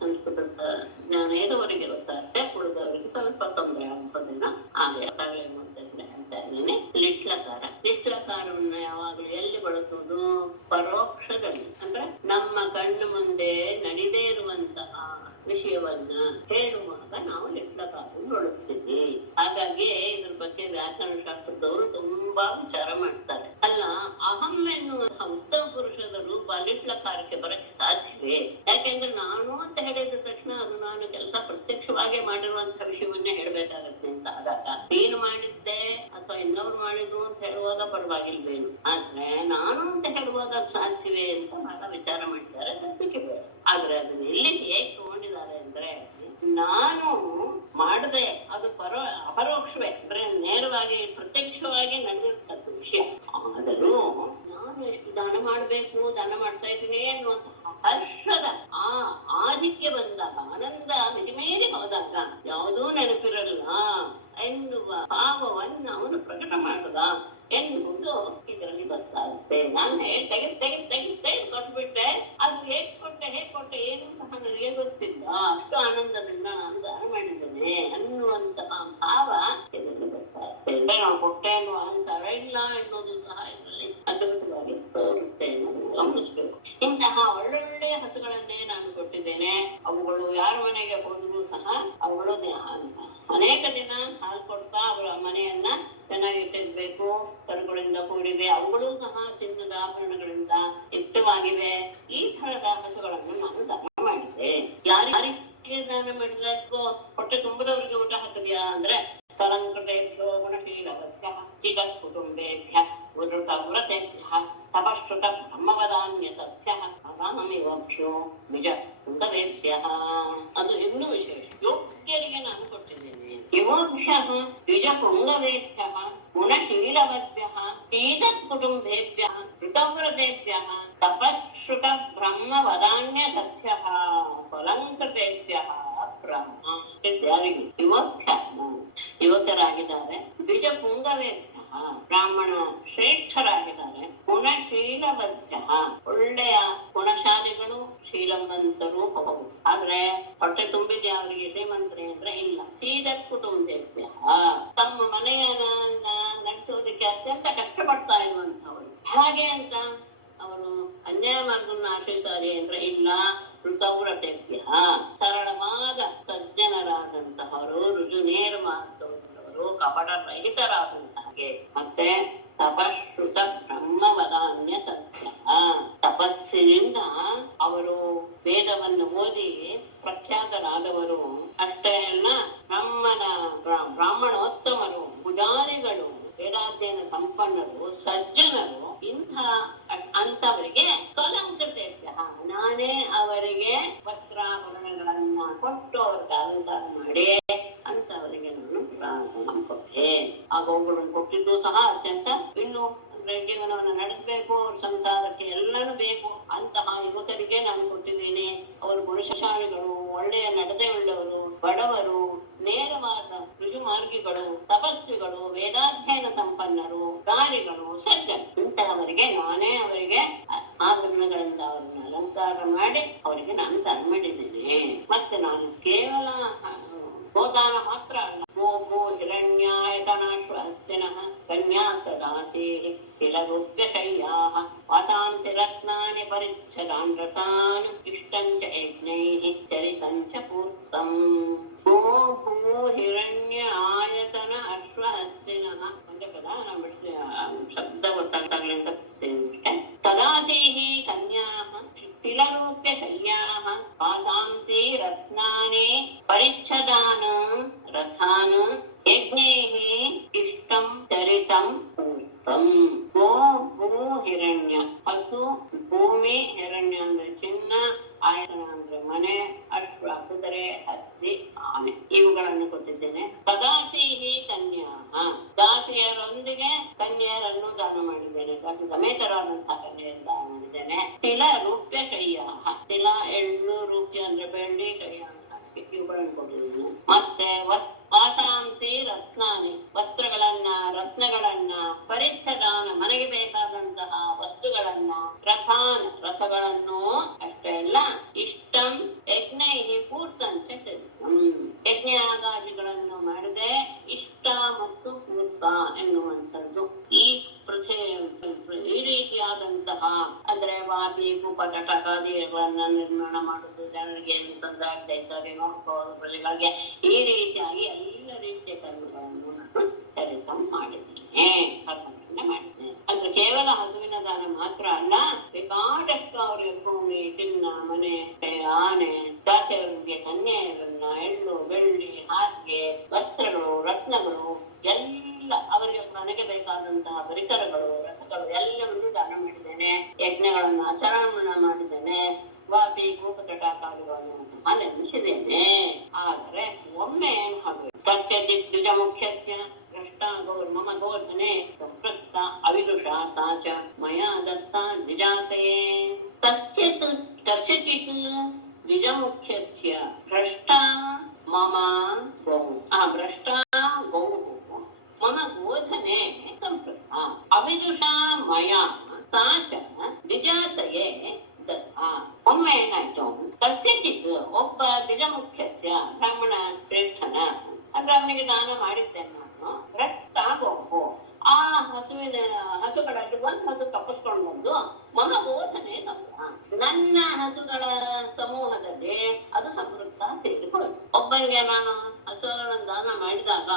ಸಂಸ್ಕೃತದ ಜ್ಞಾನ ಇರುವವರಿಗೆ ಗೊತ್ತಾಗುತ್ತೆ, ಉಳಿದವರಿಗೆ ಸ್ವಲ್ಪ ತೊಂದರೆ ಆಗೋದಿಲ್ಲ. ಆಗಲೇ ಮೊದಲೇ ಅಂತ ಇದ್ದೇನೆ. ಲಿಟ್ಲಕಾರ, ಲಿಟ್ಲಕಾರವನ್ನ ಯಾವಾಗಲೂ ಎಲ್ಲಿ ಬಳಸುವುದು? ಪರೋಕ್ಷದಲ್ಲಿ, ಅಂದ್ರೆ ನಮ್ಮ ಕಣ್ಣು ಮುಂದೆ ನಡಿದೇ ಇರುವಂತಹ ವಿಷಯವನ್ನ ಹೇಳುವಾಗ ನಾವು ಲಿಟ್ಲಕಾರವನ್ನು ಬಳಸ್ತೀವಿ. ಹಾಗಾಗಿ ಇದ್ರ ಬಗ್ಗೆ ವ್ಯಾಕರಣ ಶಾಸ್ತ್ರದವರು ತುಂಬಾ ವಿಚಾರ ಮಾಡ್ತಾರೆ. ಅಲ್ಲ, ಅಹಂ ಎನ್ನುವಂತಹ ಉತ್ತಮ ಪುರುಷದ ರೂಪ ಲಿಟ್ಲಕಾರಕ್ಕೆ ಬರಕ್ಕೆ ಸಾಧ್ಯವೇ? ಯಾಕೆಂದ್ರೆ ನಾನು ಅಂತ ಹೇಳಿದ ತಕ್ಷಣ ಅದು ನಾನು ಕೆಲಸ ಪ್ರತ್ಯಕ್ಷವಾಗಿ ಮಾಡಿರುವಂತಹ ವಿಷಯವನ್ನೇ ಹೇಳ್ಬೇಕಾಗತ್ತೆ ಅಂತ ಆದಾಗ, ನೀನು ಮಾಡಿದ್ದೆ ಅಥವಾ ಇನ್ನೊಬ್ರು ಮಾಡಿದ್ರು ಅಂತ ಹೇಳುವಾಗ ಪರವಾಗಿಲ್ವೇನು, ಆದ್ರೆ ನಾನು ಅಂತ ಹೇಳುವಾಗ ಅದು ಸಾಧ್ಯವೇ ಅಂತ ಬಹಳ ವಿಚಾರ ಮಾಡಿದ್ದಾರೆ. ಅದಕ್ಕೆ ಬೇಡ. ಆದ್ರೆ ಅದನ್ನ ಎಲ್ಲಿ ಹೇಗೆ ತಗೊಂಡಿದ್ದಾರೆ ಅಂದ್ರೆ, ನಾನು ಮಾಡದೆ ಅದು ಅಪರೋಕ್ಷವೇ, ಅಂದ್ರೆ ನೇರವಾಗಿ ಪ್ರತ್ಯಕ್ಷವಾಗಿ ನಡೆದಿರ್ತಕ್ಕಂಥ ವಿಷಯ. ಆದರೂ ನಾನು ಎಷ್ಟು ದಾನ ಮಾಡ್ಬೇಕು, ದಾನ ಮಾಡ್ತಾ ಇದ್ದೀನಿ ಅನ್ನುವಂತಹ ಹರ್ಷದ ಆಧಿಕ್ಯ ಬಂದಾಗ, ಆನಂದ ಮಿತಿಮೇರಿ ಹೋದಾಗ ಯಾವುದೂ ನೆನಪಿರಲ್ಲ ಎನ್ನುವ ಭಾವವನ್ನು ಅವನು ಪ್ರಕಟ ಮಾಡದ ಎನ್ನುವುದು ಇದರಲ್ಲಿ ಗೊತ್ತಾಗುತ್ತೆ. ನಾನು ತೆಗೆದು ಕೊಟ್ಬಿಟ್ಟೆ, ಅದು ಹೇಗೆ ಕೊಟ್ಟೆ ಏನು ಸಹ ನನಗೆ ಗೊತ್ತಿಲ್ಲ. ಅಷ್ಟು ಆನಂದದಿಂದ ನಾನು ದಾನ ಮಾಡಿದ್ದೇನೆ ಅನ್ನುವಂತಹ ಭಾವ ಇದರಲ್ಲಿ ಗೊತ್ತಾಗುತ್ತೆ. ಅಂದ್ರೆ ನಾವು ಕೊಟ್ಟೆ ಅನ್ನುವ ಅಹಂಕಾರ ಇಲ್ಲ ಎನ್ನುವುದು ಸಹ ಇದರಲ್ಲಿ ಅದ್ಭುತವಾಗಿ ತೋರುತ್ತೆ ಅನ್ನೋದು ಗಮನಿಸ್ಬೇಕು. ಇಂತಹ ಒಳ್ಳೊಳ್ಳೆ ಹಸುಗಳನ್ನೇ ನಾನು ಕೊಟ್ಟಿದ್ದೇನೆ. ಅವುಗಳು ಯಾರ ಮನೆಗೆ ಹೋದ್ರು ಸಹ ಅವುಗಳು ಅನೇಕ ದಿನ ಹಾಲು ಕೊಡ್ತಾ ಅವರ ಮನೆಯನ್ನ ಚೆನ್ನಾಗಿ ಇಟ್ಟಿರ್ಬೇಕು. ಕರುಗಳಿಂದ ಕೂಡಿವೆ, ಅವುಗಳು ಸಹ ಚಿನ್ನದ ಆಭರಣಗಳಿಂದ ಯುಕ್ತವಾಗಿವೆ. ಈ ತರದ ಹಸುಗಳನ್ನು ನಾನು ದಾನ ಮಾಡಿದೆ. ಯಾರಿಗೆ ದಾನ ಮಾಡಿದ್ರೆ? ಹೊಟ್ಟೆ ತುಂಬದವರಿಗೆ ಊಟ ಹಾಕಿದ್ಯಾ ಅಂದ್ರೆ, ಸಲಂಕೃತೇಭ್ಯೋ ಗುಣಶೀಲವತ್ಯ ಚಿಕತ್ ಕುಟುಂಬೇಭ್ಯ ವೃತೇಭ್ಯ ತಪಶ್ರುತ ಬ್ರಹ್ಮವದಾನ್ಯ ಸತ್ಯ ಅದಾಮಿವಭ್ಯೋ ನಿಜ ಉತ್ತವೇಭ್ಯ. ಅದು ಇನ್ನೂ ವಿಶೇಷ. ಯೋಗ್ಯರಿಗೆ ನಾನು ಕೊಟ್ಟಿದ್ದೇನೆ. ಯುವಭ್ಯ ದ್ವಿಜ ಪುಂಗವೇಭ್ಯ ಗುಣಶೀಲವತ್ಯ ತೀತತ್ ಕುಟುಂಬೇಭ್ಯ ಋತವ್ರತೇಭ್ಯ ತಪಶ್ರುತ ಬ್ರಹ್ಮವದಾನ್ಯ ಸತ್ಯ ಸ್ವಲಂಕೃತೇಭ್ಯ ಬ್ರಹ್ಮ ಇತ್ಯಾದಿಗಳು. ಯುವಕರಾಗಿದ್ದಾರೆ. ದ್ವಿಜ ಪುಂಗವೇಭ್ಯ ಬ್ರಾಹ್ಮಣ ಶ್ರೇಷ್ಠರಾಗಿದ್ದಾರೆ. ಗುಣಶೀಲವದ್ಯ ಒಳ್ಳೆಯ ಗುಣಶಾಲಿಗಳು, ಶೀಲವಂತರು ಹೌದು. ಆದ್ರೆ ಹೊಟ್ಟೆ ತುಂಬಿದೆ ಅವರಿಗೆ ಶ್ರೀಮಂತರೇ ಅಂದ್ರೆ ಇಲ್ಲ. ಸೀದತ್ ಕುಟುಂಬೇಭ್ಯ ತಮ್ಮ ಮನೆಯನ್ನ ನಡೆಸೋದಕ್ಕೆ ಅತ್ಯಂತ ಕಷ್ಟಪಡ್ತಾ ಇರುವಂತವರು. ಹಾಗೆ ಅಂತ ಅವರು ಅನ್ಯಾಯ ಮಾರ್ಗವನ್ನು ಆಶ್ರಯಿಸಾರೆ ಅಂದ್ರೆ ಇಲ್ಲ. ಋತವ್ರತೆಭ್ಯ ಸರಳವಾದ ಸಜ್ಜನರಾದಂತಹವರು, ರುಜು ನೇರ ಮಾರ್ಗದವರು, ಕಪಟ ರಹಿತರಾದಂತಹಗೆ. ಮತ್ತೆ ತಪಶ್ರುತ ಬ್ರಹ್ಮವದಾನ್ಯ ಸತ್ಯ, ತಪಸ್ಸಿನಿಂದ ಅವರು ವೇದವನ್ನು ಓದಿ ಪ್ರಖ್ಯಾತರಾದವರು. ಅಷ್ಟೇ ಅಲ್ಲ, ಬ್ರಾಹ್ಮಣೋತ್ತಮರು, ಪೂಜಾರಿಗಳು, ವೇದಾಧ್ಯಯನ ಸಂಪನ್ನರು, ಸಜ್ಜನರು. ಅಂತವರಿಗೆ ಸ್ವಲಂಕೃತೇಭ್ಯ ನಾನೇ ಅವರಿಗೆ ವಸ್ತ್ರಾಭರಣಗಳನ್ನ ಕೊಟ್ಟು ಅವ್ರಿಗೆ ಅಲಂಕಾರ ಮಾಡಿ ಅಂತವರಿಗೆ ನಾನು ಕೊಟ್ಟೆ. ಆಗ ಅವುಗಳನ್ನು ಕೊಟ್ಟಿದ್ದು ಸಹ ಅತ್ಯಂತ ಇನ್ನು ಜೀವನವನ್ನು ನಡೆಸಬೇಕು, ಅವ್ರ ಸಂಸಾರಕ್ಕೆ ಎಲ್ಲನೂ ಬೇಕು ಅಂತಹ ಯುವಕರಿಗೆ ನಾನು ಕೊಟ್ಟಿದ್ದೇನೆ. ಅವರು ಗುಣಶಾಲಿಗಳು, ಒಳ್ಳೆಯ ನಡತೆ ಉಳ್ಳವರು, ಬಡವರು, ನೇರವಾದ ರುಜುಮಾರ್ಗಿಗಳು, ತಪಸ್ವಿಗಳು, ವೇದಾಧ್ಯಯನ ಸಂಪನ್ನರು, ದಾರಿಗಳು, ಸಜ್ಜನ. ಇಂತಹವರಿಗೆ ನಾನೇ ಅವರಿಗೆ ಆಭರಣಗಳಿಂದ ಅವರನ್ನು ಅಲಂಕಾರ ಮಾಡಿ ಅವರಿಗೆ ನಾನು ದಾನ ಮಾಡಿದ್ದೇನೆ. ಮತ್ತೆ ನಾನು ಕೇವಲ ಗೋದಾನ ಮಾತ್ರ ಅಲ್ಲ, ಗೋಗೋ ಹಿರಣ್ಯಾಯತನಾಶ್ವಸ್ತಿನಃ ಕನ್ಯಾಸದಾಸೇ ಕಿಲರುಪ್ಯಶಯ್ಯಾಃ ವಾಸಾಂಸಿ ರತ್ನಾನಿ ಪರಿಚ್ಛದಾನ್ ರತಾನ್ ಇಷ್ಟಂಚ ಯಜ್ಞೈಃ ಚರಿತಂಚ ಪೂರ್ತಂ. ಗೋ ಭೂ ಹಿರಣ್ಯ ಆಯತನ ಅಶ್ವಹಸ್ತಿನಃ ಒಂದೇ ಪದ ಶಬ್ದ ಗೊತ್ತಾಗ್ಲಿ ಅಂತ ಸದಾಸೀಃ ಕನ್ಯಾಃ ತಿಲರೂಪ್ಯ ಶಯ್ಯಾಃ ವಾಸಾಂಸಿ ರತ್ನಾನಿ ಪರಿಚ್ಛದಾನ್ ರಥಾನ್ ಯಜ್ಞೈಃ ಇಷ್ಟಂ ಚರಿತಂ ಪೂರ್ತಂ. ಗೋ ಭೂ ಹಿರಣ್ಯ, ಹಸು ಭೂಮಿ, ಹಿರಣ್ಯ ಅಂದ್ರೆ ಚಿನ್ನ, ಆಯತನ ಅಂದ್ರೆ ಮನೆ, ಅಶ್ವ ಕುದುರೆ, ಹಸ್ತಿ ಆನೆ, ಇವುಗಳನ್ನು ಕೊಟ್ಟಿದ್ದೇನೆ. ಸದಾಸಿಹಿ ಕನ್ಯಾ, ದಾಸಿಯರೊಂದಿಗೆ ಕನ್ಯರನ್ನು ದಾನ ಮಾಡಿದ್ದೇನೆ, ಸಮೇತರಾದಂತಹ ಕನ್ಯೆಯನ್ನು ದಾನ ಮಾಡಿದ್ದೇನೆ. ತಿಲ ರೂಪ್ಯ ಶಯ್ಯ, ತಿಲ ಎಳ್ಳು, ರೂಪ್ಯ ಅಂದ್ರೆ ಬೆಳ್ಳಿ, ಶಯ್ಯ ಇವುಗಳನ್ನು ಕೊಟ್ಟಿದ್ದೇನೆ. ಮತ್ತೆ ವಾಸಾಂಸಿ ರತ್ನಾನಿ, ವಸ್ತ್ರಗಳನ್ನ, ರತ್ನಗಳನ್ನ, ಪರಿಚ್ಛದಾನ ಮನೆಗೆ ಬೇಕಾದಂತಹ ವಸ್ತುಗಳನ್ನ, ರಥಾನ ರಥಗಳನ್ನು, ಅಷ್ಟೇ ಅಲ್ಲ ಇಷ್ಟಂ ಯಜ್ಞೈಹಿ ಪೂರ್ತಂತೆ ಯಜ್ಞಾಗಾದಿಗಳನ್ನು ಮಾಡದೆ ಇಷ್ಟ ಮತ್ತು ಪೂರ್ತ ಎನ್ನುವಂಥದ್ದು. ಈ ಈ ರೀತಿಯಾದಂತಹ ಅಂದ್ರೆ ವಾಪಿ ಕುಪಟ ಟಕಾದಿಗಳನ್ನ ನಿರ್ಮಾಣ ಮಾಡುವುದು, ಜನರಿಗೆ ಏನು ತೊಂದರೆ ಆಗದೆ ಇದ್ದಾರೆ ನೋಡ್ಕೊಳ್ಳೋದು, ಬಲಿಗಳಿಗೆ ಈ ರೀತಿಯಾಗಿ ಎಲ್ಲ ರೀತಿಯ ಕರ್ಮಗಳನ್ನು ನಾನು ಮಾಡಿದ್ದೇನೆ. ಅಂದ್ರೆ ಕೇವಲ ಹಸುವಿನ ದಾನ ಮಾತ್ರ ಅಲ್ಲ, ಬೇಕಾದಷ್ಟು ಅವರಿಗೆ ಭೂಮಿ, ಚಿನ್ನ, ಮನೆ, ಆನೆ, ದಾಸಿಯರಿಗೆ ಕನ್ಯೆಯರನ್ನ, ಎಳ್ಳು, ಬೆಳ್ಳಿ, ಹಾಸಿಗೆ, ವಸ್ತ್ರಗಳು, ರತ್ನಗಳು ಎಲ್ಲ ಅವರಿಗೆ ಮನೆಗೆ ಬೇಕಾದಂತಹ ಪರಿಕರಗಳು, ರಥಗಳು ಎಲ್ಲವನ್ನೂ ದಾನ ಮಾಡಿದ್ದೇನೆ. ಯಜ್ಞಗಳನ್ನು ಆಚರಣೆ ಮಾಡಿದ್ದೇನೆ. ವಾಪಿ ಕೂಪಕಟಾಕಾದಿಗಳನ್ನು ಸಹ ನೆನೆಸಿದ್ದೇನೆ. ಆದರೆ ಒಮ್ಮೆ ಏನು ಹಾಗೆ ಕಸ್ಯಚಿತ್ ದ್ವಿಜ ಮುಖ್ಯಸ್ಯ ಭ್ರಷ್ಟ ಮಮ ಗೋಧನೆ ಸಂಪೃಕ್ತ ಅವಿದುಷ ಸಾಚ ಮಯಾ ದತ್ತ ದ್ವಿಜಾತಯೇ. ಕಸ್ಯಚಿತ್ ದ್ವಿಜ ಮುಖ್ಯಸ್ಯ ಭ್ರಷ್ಟ ಮಮ ಗೌ ಭ್ರಷ್ಟ ಗೌ ಮಮ ಗೋಧನೆ ಸಂಪೃಕ್ತ ಅವಿದುಷ ಮಯಾ ಸಾಚ ದ್ವಿಜಾತಯೇ. ಒಮ್ಮೆ ಏನಾಯ್ತು, ಕಸ್ಯಚಿತ್ ಒಬ್ಬ ದ್ವಿಜ ಮುಖ್ಯಸ್ಯ ಬ್ರಾಹ್ಮಣ ಶ್ರೇಷ್ಠನ, ಬ್ರಾಹ್ಮಣಿಗೆ ದಾನ ಮಾಡಿದ್ದೇನೆ ನಾನು. ರಕ್ತ ಗೋಹು, ಆ ಹಸುಗಳಲ್ಲಿ ಒಂದು ಹಸು ತಪ್ಪಿಸ್ಕೊಂಡು ಬಂದು ಮನ ಬೋಧನೆ ನನ್ನ ಹಸುಗಳ ಸಮೂಹದಲ್ಲಿ ಅದು ಸಮೃದ್ಧ ಸೇರಿಕೊಳ್ಳುತ್ತೆ. ಒಬ್ಬರಿಗೆ ನಾನು ಹಸುಗಳನ್ನು ದಾನ ಮಾಡಿದಾಗ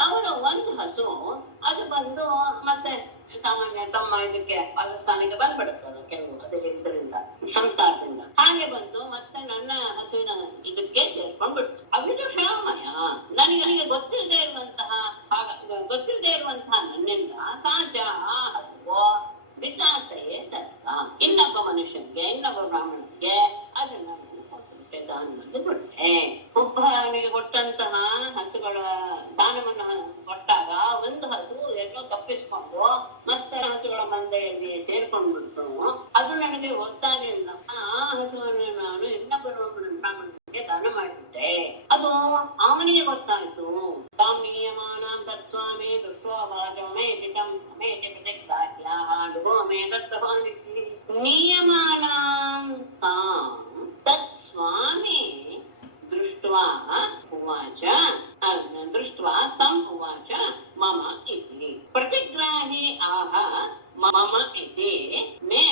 ಯಾವರ ಒಂದು ಹಸು ಅದು ಬಂದು ಮತ್ತೆ ಸಾಮಾನ್ಯ ತಮ್ಮ ಇದಕ್ಕೆ ಪಾಕಿಸ್ತಾನಿಗೆ ಬಂದ್ಬಿಡುತ್ತಲ್ಲ ಕೆಲವು ಅದೇ ಇದರಿಂದ ಸಂಸ್ಕಾರದಿಂದ, ಹಾಗೆ ಬಂದು ಮತ್ತೆ ನನ್ನ ಹಸುವಿನ ಇದಕ್ಕೆ ಸೇರ್ಕೊಂಡ್ ಬಿಡ್ತು. ಅವಿದುಷಾಮಯ, ನನಗೆ ಗೊತ್ತಿಲ್ಲದೆ ಇರುವಂತಹ ನನ್ನಿಂದ ಸಹಜ ಆ ಹಸುವು ವಿಚಾರತೆಯೇ ದತ್ತ, ಇನ್ನೊಬ್ಬ ಮನುಷ್ಯನಿಗೆ, ಇನ್ನೊಬ್ಬ ಬ್ರಾಹ್ಮಣನಿಗೆ ಅದನ್ನ ದಾನವನ್ನು ಕೊಟ್ಟೆ. ಒಬ್ಬನಿಗೆ ಕೊಟ್ಟಂತಹ ಹಸುಗಳ ದಾನವನ್ನು ಕೊಟ್ಟಾಗ ಒಂದು ಹಸು ಎಲ್ಲೋ ತಪ್ಪಿಸ್ಕೊಂಡು ಮತ್ತೆ ಹಸುಗಳ ಮಂದೆಯಲ್ಲಿ ಸೇರ್ಕೊಂಡ್ಬಿಡ್ತು. ಅದು ನನಗೆ ಗೊತ್ತಾಗಲಿಲ್ಲ. ಆ ಹಸುವನ್ನು ನಾನು ಇನ್ನೊಬ್ಬ ಬ್ರಾಹ್ಮಣನಿಗೆ ದಾನ ಮಾಡಿಬಿಟ್ಟೆ. ಅದು ಅವನಿಗೆ ಗೊತ್ತಾಯ್ತು. ತಾಮೀಯಮಾನ ತತ್ಸ್ವಾಮಿ ದೃಷ್ಟವಾಜಮೇ ಪಿತಂ ಮೇ ಪ್ರತಿಗ್ರಾಹ್ಯಾಹ ಡುಗೋ ಮೇ ದತ್ತವಾನಿ ನಿಯಮಾನ ತತ್ ಸ್ವಾಮಿ ದೃಷ್ಟ್ವಾ ಉವಾಚ ತಂ ಉವಾಚ ಮಮ ಇತಿ ಪ್ರತಿಗ್ರಾಹಿ ಆಹ ಮಮ ಇತಿ ಮೇ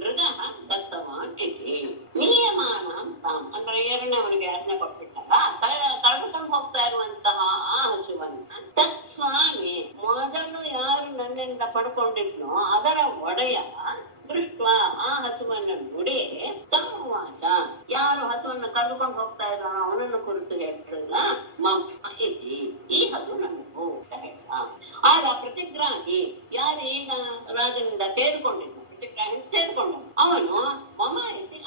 ಮೃಗಃ ದತ್ತವಾನ್ ಇತಿ ನಿಯಮಾನಂ ತಾಂ. ಅಂದ್ರೆ ಎರಡನೇವನಿಗೆ ಅರ್ಥ ಕೊಟ್ಬಿಟ್ಟಲ್ಲ, ಕಳೆದುಕೊಂಡು ಹೋಗ್ತಾ ಇರುವಂತಹ ಆ ಹಸುವನ್ನ ತತ್ ಸ್ವಾಮಿ ಮೊದಲು ಯಾರು ನನ್ನಿಂದ ಪಡ್ಕೊಂಡಿದ್ನೋ ಅದರ ಒಡೆಯ ದೃಷ್ಟ ಆ ಹಸುವನ್ನು ನೋಡಿ ತಮ್ಮವಾಚ ಯಾರು ಹಸುವನ್ನು ಕಳೆದುಕೊಂಡು ಹೋಗ್ತಾ ಇದ್ದಾನೋ ಅವನನ್ನು ಕುರಿತು ಹೇಳಿದ್ರಲ್ಲ ಮಮ್ಮ ಇತಿ, ಈ ಹಸು ನನ್ನದು ಅಂತ ಹೇಳ್ತ. ಆಗ ಪ್ರತಿಗ್ರಾಹಿ ಯಾರು ಈಗ ರಾಜನಿಂದ ಸೇರ್ಕೊಂಡಿದ್ದ, ಪ್ರತಿಗ್ರಾಹಿ ಸೇರ್ಕೊಂಡ ಅವನು ಮಮ ಇತಿ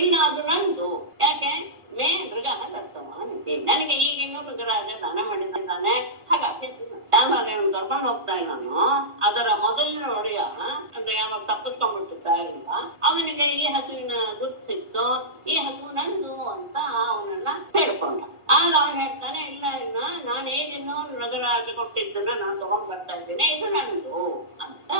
ಇಲ್ಲ ಅದು ನಂದು, ಯಾಕೆ ಮೇ ಮೃಗ ದತ್ತವಾನಿತಿ, ನನಗೆ ಈಗ ಇನ್ನೊಂದು ರಾಜ ದಾನ ಮಾಡಿದ್ದಾನೆ. ಹಾಗಾಗಿ ಯಾವಾಗ ಇವನು ಕರ್ಕೊಂಡು ಹೋಗ್ತಾ ಇದ್ದಾನೋ ಅದರ ಮೊದಲಿನ ಒಡೆಯ ಅಂದ್ರೆ ಯಾವಾಗ ತಪ್ಪಿಸ್ಕೊಂಡ್ಬಿಟ್ಟಿರ್ತಾ ಇಲ್ಲ ಅವನಿಗೆ ಈ ಹಸುವಿನ ಗುರ್ತು ಸಿಕ್ತು, ಈ ಹಸು ನಂದು ಅಂತ ಅವನನ್ನ ಹೇಳ್ಕೊಂಡ. ಆಗ ಅವನು ಹೇಳ್ತಾನೆ, ಇಲ್ಲ ಇಲ್ಲ ನಾನು ಹೇಗಿನ್ನೂ ನಗರಾಜ ಕೊಟ್ಟಿದ್ದನ್ನ ನಾನು ತಗೊಂಡ್ ಬರ್ತಾ ಇದ್ದೇನೆ, ಇದು ನಂದು ಅಂತ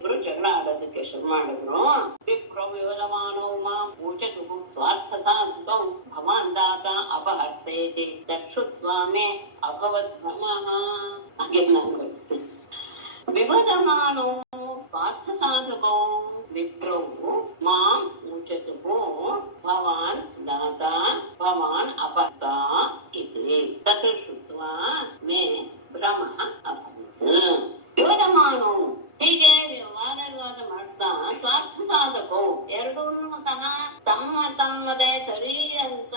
ಇವರು ಜಗಳ ಆಡೋದಕ್ಕೆ ಶುರು ಮಾಡಿದ್ರು. ವಿಪ್ರೋ ವಿವರಮಾನೋ ಮಾಂ ಪೂಜತು ಸ್ವಾರ್ಥ ಸಾಧಕಂ ಭವಾನ್ ದಾತ ಅಪಹರ್ತೇತಿ ದಕ್ಷುತ್ವಾ ಮೇ ಅಭವತ್ ಭ್ರಮಃ. ಹಾಗೆ ನಾನು ವಿವರಮಾನೋ ಸ್ವಾರ್ಥ ಸಾಧಕೋ ವಿಪ್ರೋ ಮಾಂ ಪೂಜತು ಭವಾನ್ ದಾತ ಭವಾನ್ ಅಪಹರ್ತ ಇತಿ ತತ್ ಶ್ರುತ್ವಾ ಮೇ ಭ್ರಮಃ ಅಭವತ್. ವಿವರಮಾನೋ ಹೀಗೆ ವಾದ ಮಾಡ್ತಾ ಸ್ವಾರ್ಥ ಸಾಧಕೋ ಎರಡೂ ಸಹ ತಮ್ಮದೇ ಸರಿ ಅಂತ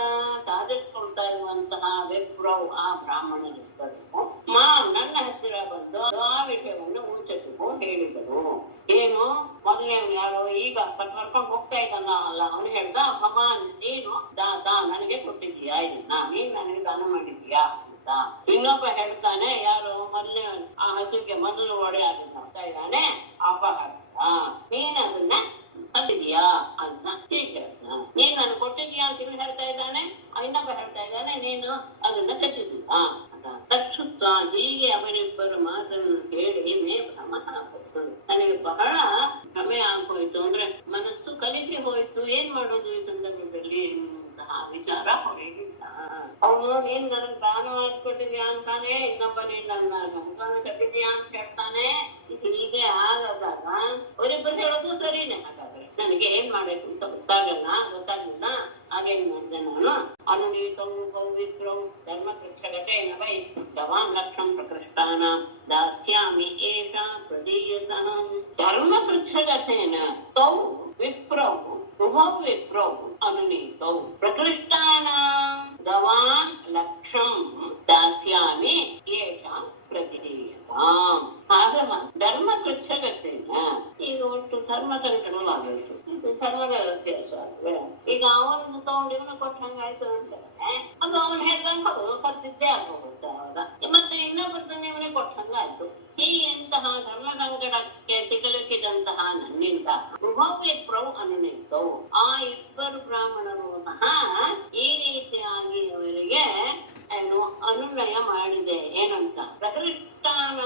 ಸಾಧಿಸ್ಕೊಳ್ತಾ ಇರುವಂತಹ ಇದ್ದಂತಹ ವಿಪ್ರವು ಆ ಬ್ರಾಹ್ಮಣರಿದ್ದರು ನನ್ನ ಹತ್ತಿರ ಬಂದು ಆ ವಿಷಯವನ್ನು ಊಚಕಗೂ ಹೇಳಿದರು. ಏನು ಮೊದಲೇ ಯಾರು ಈಗ ಕರ್ಕೊಂಡು ಹೋಗ್ತಾ ಇದ್ದಾನ ಅಲ್ಲ, ಅವನು ಹೇಳ್ದ ಭಗವಾನ್ ನೀನು ನನಗೆ ಕೊಟ್ಟಿದ್ದೀಯಾ, ಇದನ್ನ ನೀನ್ ನನಗೆ ದಾನ ಮಾಡಿದ್ದೀಯಾ ಅಂತ. ಇನ್ನೊಬ್ಬ ಹೇಳ್ತಾನೆ, ಯಾರು ಮೊದಲೇ ಆ ಹಸುಗೆ ಮೊದಲು ಒಡೆ ಆಗ್ತಾ ಇದ್ದಾನೆ ಅಪಹಾರ, ನೀನ್ ಅದನ್ನ ತಂದಿದ್ಯಾ ಅಂತ ಹೇಳ್ತಾನ. ನೀನ್ ನಾನು ಕೊಟ್ಟಿದ್ಯಾ ಅಂತ ಇವ್ನು ಹೇಳ್ತಾ ಇದ್ದಾನೆ, ಇನ್ನೊಬ್ಬ ಹೇಳ್ತಾ ಇದ್ದಾನೆ ನೀನು ಅದನ್ನ ಕಚ್ಚಿದ್ದೀಯಾ ಅಂತ. ತಕ್ಷುತ್ತ ಹೀಗೆ ಅವರಿಬ್ಬರು ಮಾತನ್ನು ಕೇಳಿ ಮೇ ಭ್ರಮ ಆಗೋಯ್ತು, ನನಗೆ ಬಹಳ ಭ್ರಮೆ ಆಗೋಯ್ತು. ಅಂದ್ರೆ ಮನಸ್ಸು ಕಲಿಕೆ ಹೋಯ್ತು, ಏನ್ ಮಾಡೋದು ಈ ಸಂದರ್ಭದಲ್ಲಿ ಎನ್ನುವಂತಹ ವಿಚಾರ ಹೊರಗಿಲ್ಲ. ಅವನು ನೀನ್ ನನಗ್ ದಾನ ಮಾಡಿಕೊಟ್ಟಿದ್ಯಾ ಅಂತಾನೆ, ಇನ್ನೊಬ್ಬ ನೀನ್ ನನ್ನ ಹಸುವನ್ನು ಕಟ್ಟಿದ್ಯಾ ಅಂತ ಹೇಳ್ತಾನೆ. ಹೀಗೆ ಆಗದಾಗ ಅವರಿಬ್ಬರು ಹೇಳೋದು ಸರಿನೇ. ಹಾಗಾದ್ರೆ ನನಗೆ ಏನ್ ಮಾಡ್ಬೇಕು ಅಂತ ಗೊತ್ತಾಗ್ಲಿಲ್ಲ. ಹಾಗೇನ್ ಮಾಡಿದೆ ನಾನು, ಅನುನೀತವು ಪೌವಿತ್ರವು ಧರ್ಮ ಕೃಚ್ಛಗತೇನ ವೈ ಗವಾನ್ ಲಕ್ಷಂ ಪ್ರಕೃಷ್ಟಾನ ದಾಸ್ಯಾಮಿ ಏಷ ಪ್ರದೀಯತಃ. ಧರ್ಮ ಕೃಚ್ಛಗತೇನ ತೌ ವಿಪ್ರವು ಉಭೌ ವಿಪ್ರವು ಅನುನೀತೌ ಪ್ರಕೃಷ್ಟಾನಾಂ ಗವಾನ್ ಲಕ್ಷಂ ದಾಸ್ಯಾಮಿ ಏಷ ಪ್ರತಿದೀಯತಾಂ. ಆಗ ಧರ್ಮ ಕೃಚ್ಛಗತೇನ ಈಗ ಒಟ್ಟು ಧರ್ಮ ಸಂಕಟವಾಗೋಯ್ತು, ಧರ್ಮದ ವ್ಯತ್ಯಾಸ ಆದ್ರೆ ಈಗ ಅವನು ತಗೊಂಡು ಇವನು ಕೊಟ್ಟಂಗಾಯ್ತು ಅಂತಾರೆ. ಅದು ಅವನು ಹೇಳ್ದಂಗ ಹೌದು ಕತ್ತಿದ್ದೇ ಆಗ್ಬಹುದು, ಹೌದಾ? ಮತ್ತೆ ಇನ್ನೊಬ್ಬರದನ್ನ ಇವನೇ ಕೊಟ್ಟಂಗಾಯ್ತು. ಈ ಎಂತಹ ಧರ್ಮ ಸಂಕಟಕ್ಕೆ ಸಿಕ್ಕಲಿಕ್ಕಿದಂತಹ ನನ್ನಿಂದ ಉಭವಿಪ್ರವು ಅನುನಿತ್ತವು, ಆ ಇಬ್ಬರು ಬ್ರಾಹ್ಮಣರು ಸಹ ಈ ರೀತಿಯಾಗಿ ಅವರಿಗೆ ಅನುನಯ ಮಾಡಿದೆ. ಏನಂತ, ಪ್ರಕೃಷ್ಟಾನ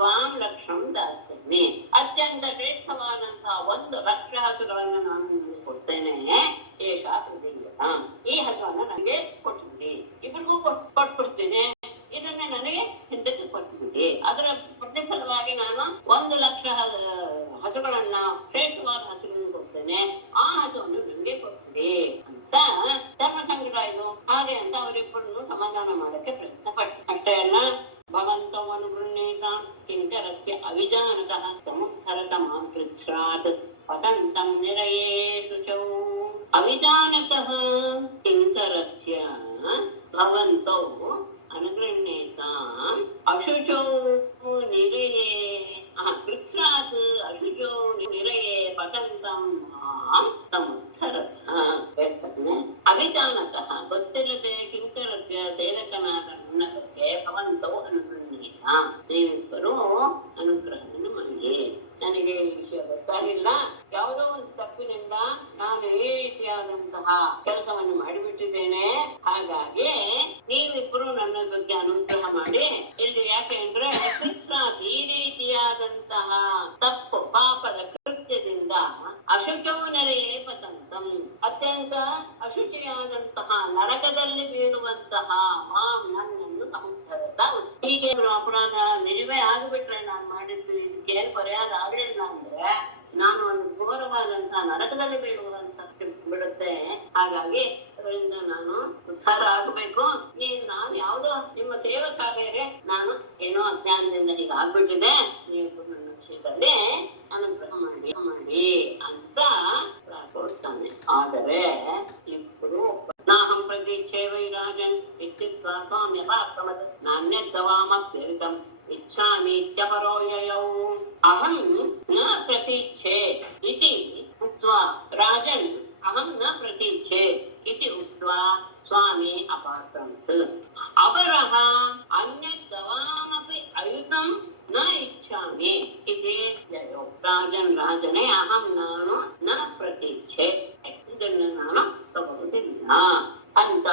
ವಾಂ ಲಕ್ಷಂ ದಾಸ್ಯಮಿ, ಅತ್ಯಂತ ಶ್ರೇಷ್ಠವಾದಂತಹ 1,00,000 ಹಸುಗಳನ್ನು ನಾನು ನಿಮಗೆ ಕೊಡ್ತೇನೆ. ಏಷ ಪ್ರದೀಯತ, ಈ ಹಸುವನ್ನು ನನಗೆ ಕೊಟ್ಬಿಡಿ, ಇಬ್ಬರಿಗೂ ಕೊಟ್ಬಿಡ್ತೀನಿ, ಇದನ್ನ ನನಗೆ ಹಿಂದಕ್ಕೆ ಕೊಟ್ಬಿಡಿ. ಅದರ ಪ್ರತಿಫಲವಾಗಿ ನಾನು 1,00,000 ಹಸುಗಳನ್ನ, ಶ್ರೇಷ್ಠವಾದ ಹಸುಗಳನ್ನು ಕೊಡ್ತೇನೆ, ಆ ಹಸುವನ್ನು ನಿಮಗೆ ಕೊಡ್ತೀರಿ ಅಂತ ಧರ್ಮ ಸಂಕಟ ಇದು. ಹಾಗೆ ಅಂತ ಅವರಿಬ್ಬರನ್ನು ಸಮಾಧಾನ ಮಾಡಕ್ಕೆ ಪ್ರಯತ್ನ ಪಟ್ಟು. ಅಷ್ಟೇ ಅಲ್ಲ, ಭವಂತವನ್ನು ಗೃಹ್ಣೇತ ಕಿಂಕರಸ್ಯ ಅವಿಜಾನತಃ ಸಮುದ್ಧರತ ಮಾಂ ಕೃಚ್ಛ್ರಾತ್ ಪತಂತಂ ನಿರಯೇತು ಚೌ. ಅವಿಜಾನತಃ ಕಿಂಕರಸ್ಯ ಭವಂತೌ ಅನುಗೃಹ್ಣೇತಾಂ ಅಶುಚೌ ನಿರಯೇ ಕೃಚ್ಛ್ರಾತ್ ಅಶುಚೌ ನಿರಯೇ ಪತಂತಂ ಮಾಂ ಸಮುದ್ಧರತ. ಹೇಳ್ತಾನೆ, ಅವಿಜಾನತಃ ಗೊತ್ತಿರದೆ ಕಿಂಕರಸ್ಯ ಸೇವಕನಾದ ನನ್ನ ಬಗ್ಗೆ ಭವಂತೌ ಅನುಗೃಹ್ಣೇತಾಂ, ನೀವಿಬ್ಬರು ಅನುಗ್ರಹವನ್ನು ಮಾಡಿ. ನನಗೆ ಈ ವಿಷಯ ಗೊತ್ತಾಗಿಲ್ಲ, ಯಾವುದೋ ಒಂದು ತಪ್ಪಿನಿಂದ ನಾನು ಈ ರೀತಿಯಾದಂತಹ ಕೆಲಸವನ್ನು ಮಾಡಿಬಿಟ್ಟಿದ್ದೇನೆ. ಹಾಗಾಗಿ ನೀವಿಬ್ಬರು ನನ್ನ ಬಗ್ಗೆ ಅನುಗ್ರಹ ಮಾಡಿ. ಇಲ್ಲಿ ಯಾಕೆ ಅಂದ್ರೆ ಈ ರೀತಿಯಾದಂತಹ ತಪ್ಪು ಪಾಪದ ಕೃತ್ಯದಿಂದ ಅಶುಚೌನರೆಯೇ ಪತಂತಂ, ಅತ್ಯಂತ ಅಶುಚಿಯಾದಂತಹ ನರಕದಲ್ಲಿ ಬೀಳುವಂತಹ ಮಾಂ ನನ್ನನ್ನು ಸಮುದ್ಧರತ. ಹೀಗೆ ಅಪರಾಧ ನಿಜವೇ ಆಗಿಬಿಟ್ರೆ ನಾನು ಮಾಡಿದ್ದು ಇದಕ್ಕೆ ಪರಿಹಾರ ಆಗ್ಲಿಲ್ಲ ಅಂದ್ರೆ ನಾನು ಒಂದು ಘೋರವಾದಂತಹ ನರಕದಲ್ಲಿ ಬೀಳುವಂತ ಬಿಡುತ್ತೆ. ಹಾಗಾಗಿ ಅದರಿಂದ ನಾನು ಉದ್ಧಾರ ಆಗಬೇಕು. ನಾನು ಯಾವುದೋ ನಿಮ್ಮ ಸೇವಕ ಬೇರೆ, ನಾನು ಏನೋ ಅಜ್ಞಾನದಿಂದ ಹೀಗೆ ಆಗ್ಬಿಟ್ಟಿದೆ, ನೀವು ನನ್ನ ವಿಷಯದಲ್ಲಿ ಅನುಗ್ರಹ ಮಾಡಿ ಅಂತ ಪ್ರಾರ್ಥಿಸ್ತಾನೆ. ಆದರೆ ಇಬ್ಬರು ನಾಹಂ ಪ್ರತೀಕ್ಷೆ ವೈರಾಜನ್ ಇತ್ಯುಕ್ತ್ವಾ ಸ್ವಾಮ್ಯಪಾಕ್ರಮತ್ ನಾಣ್ಯದ್ಗವಾಮಪ್ಯರಿತಂ ಇಚ್ಛಾಮಿ ಇತ್ಯಪರೋ ಯಯೌ. ಅಹಂ ನ ಪ್ರತೀಕ್ಷೆ ಇತಿ ಉಕ್ತ್ವಾ ರಾಜನ್ ಅಹಂ ನ ಪ್ರತೀಕ್ಷೆ ಇತಿ ಉಕ್ತ್ವಾ ಸ್ವಾಮಿ ಅಪಾಕ್ರಮತ್. ಅಪರಃ ಅನ್ಯದ್ಗವಾಮಪಿ ಅಯುತಂ ನ ಇಚ್ಛಾಮಿ ಇತಿ ಯಯೌ. ರಾಜನೇ ಅಹಂ ನಾನು ನ ಪ್ರತೀಕ್ಷೆ, ಇದನ್ನು ನಾನು ತಗೊಳ್ಳೋದಿಲ್ಲ ಅಂತ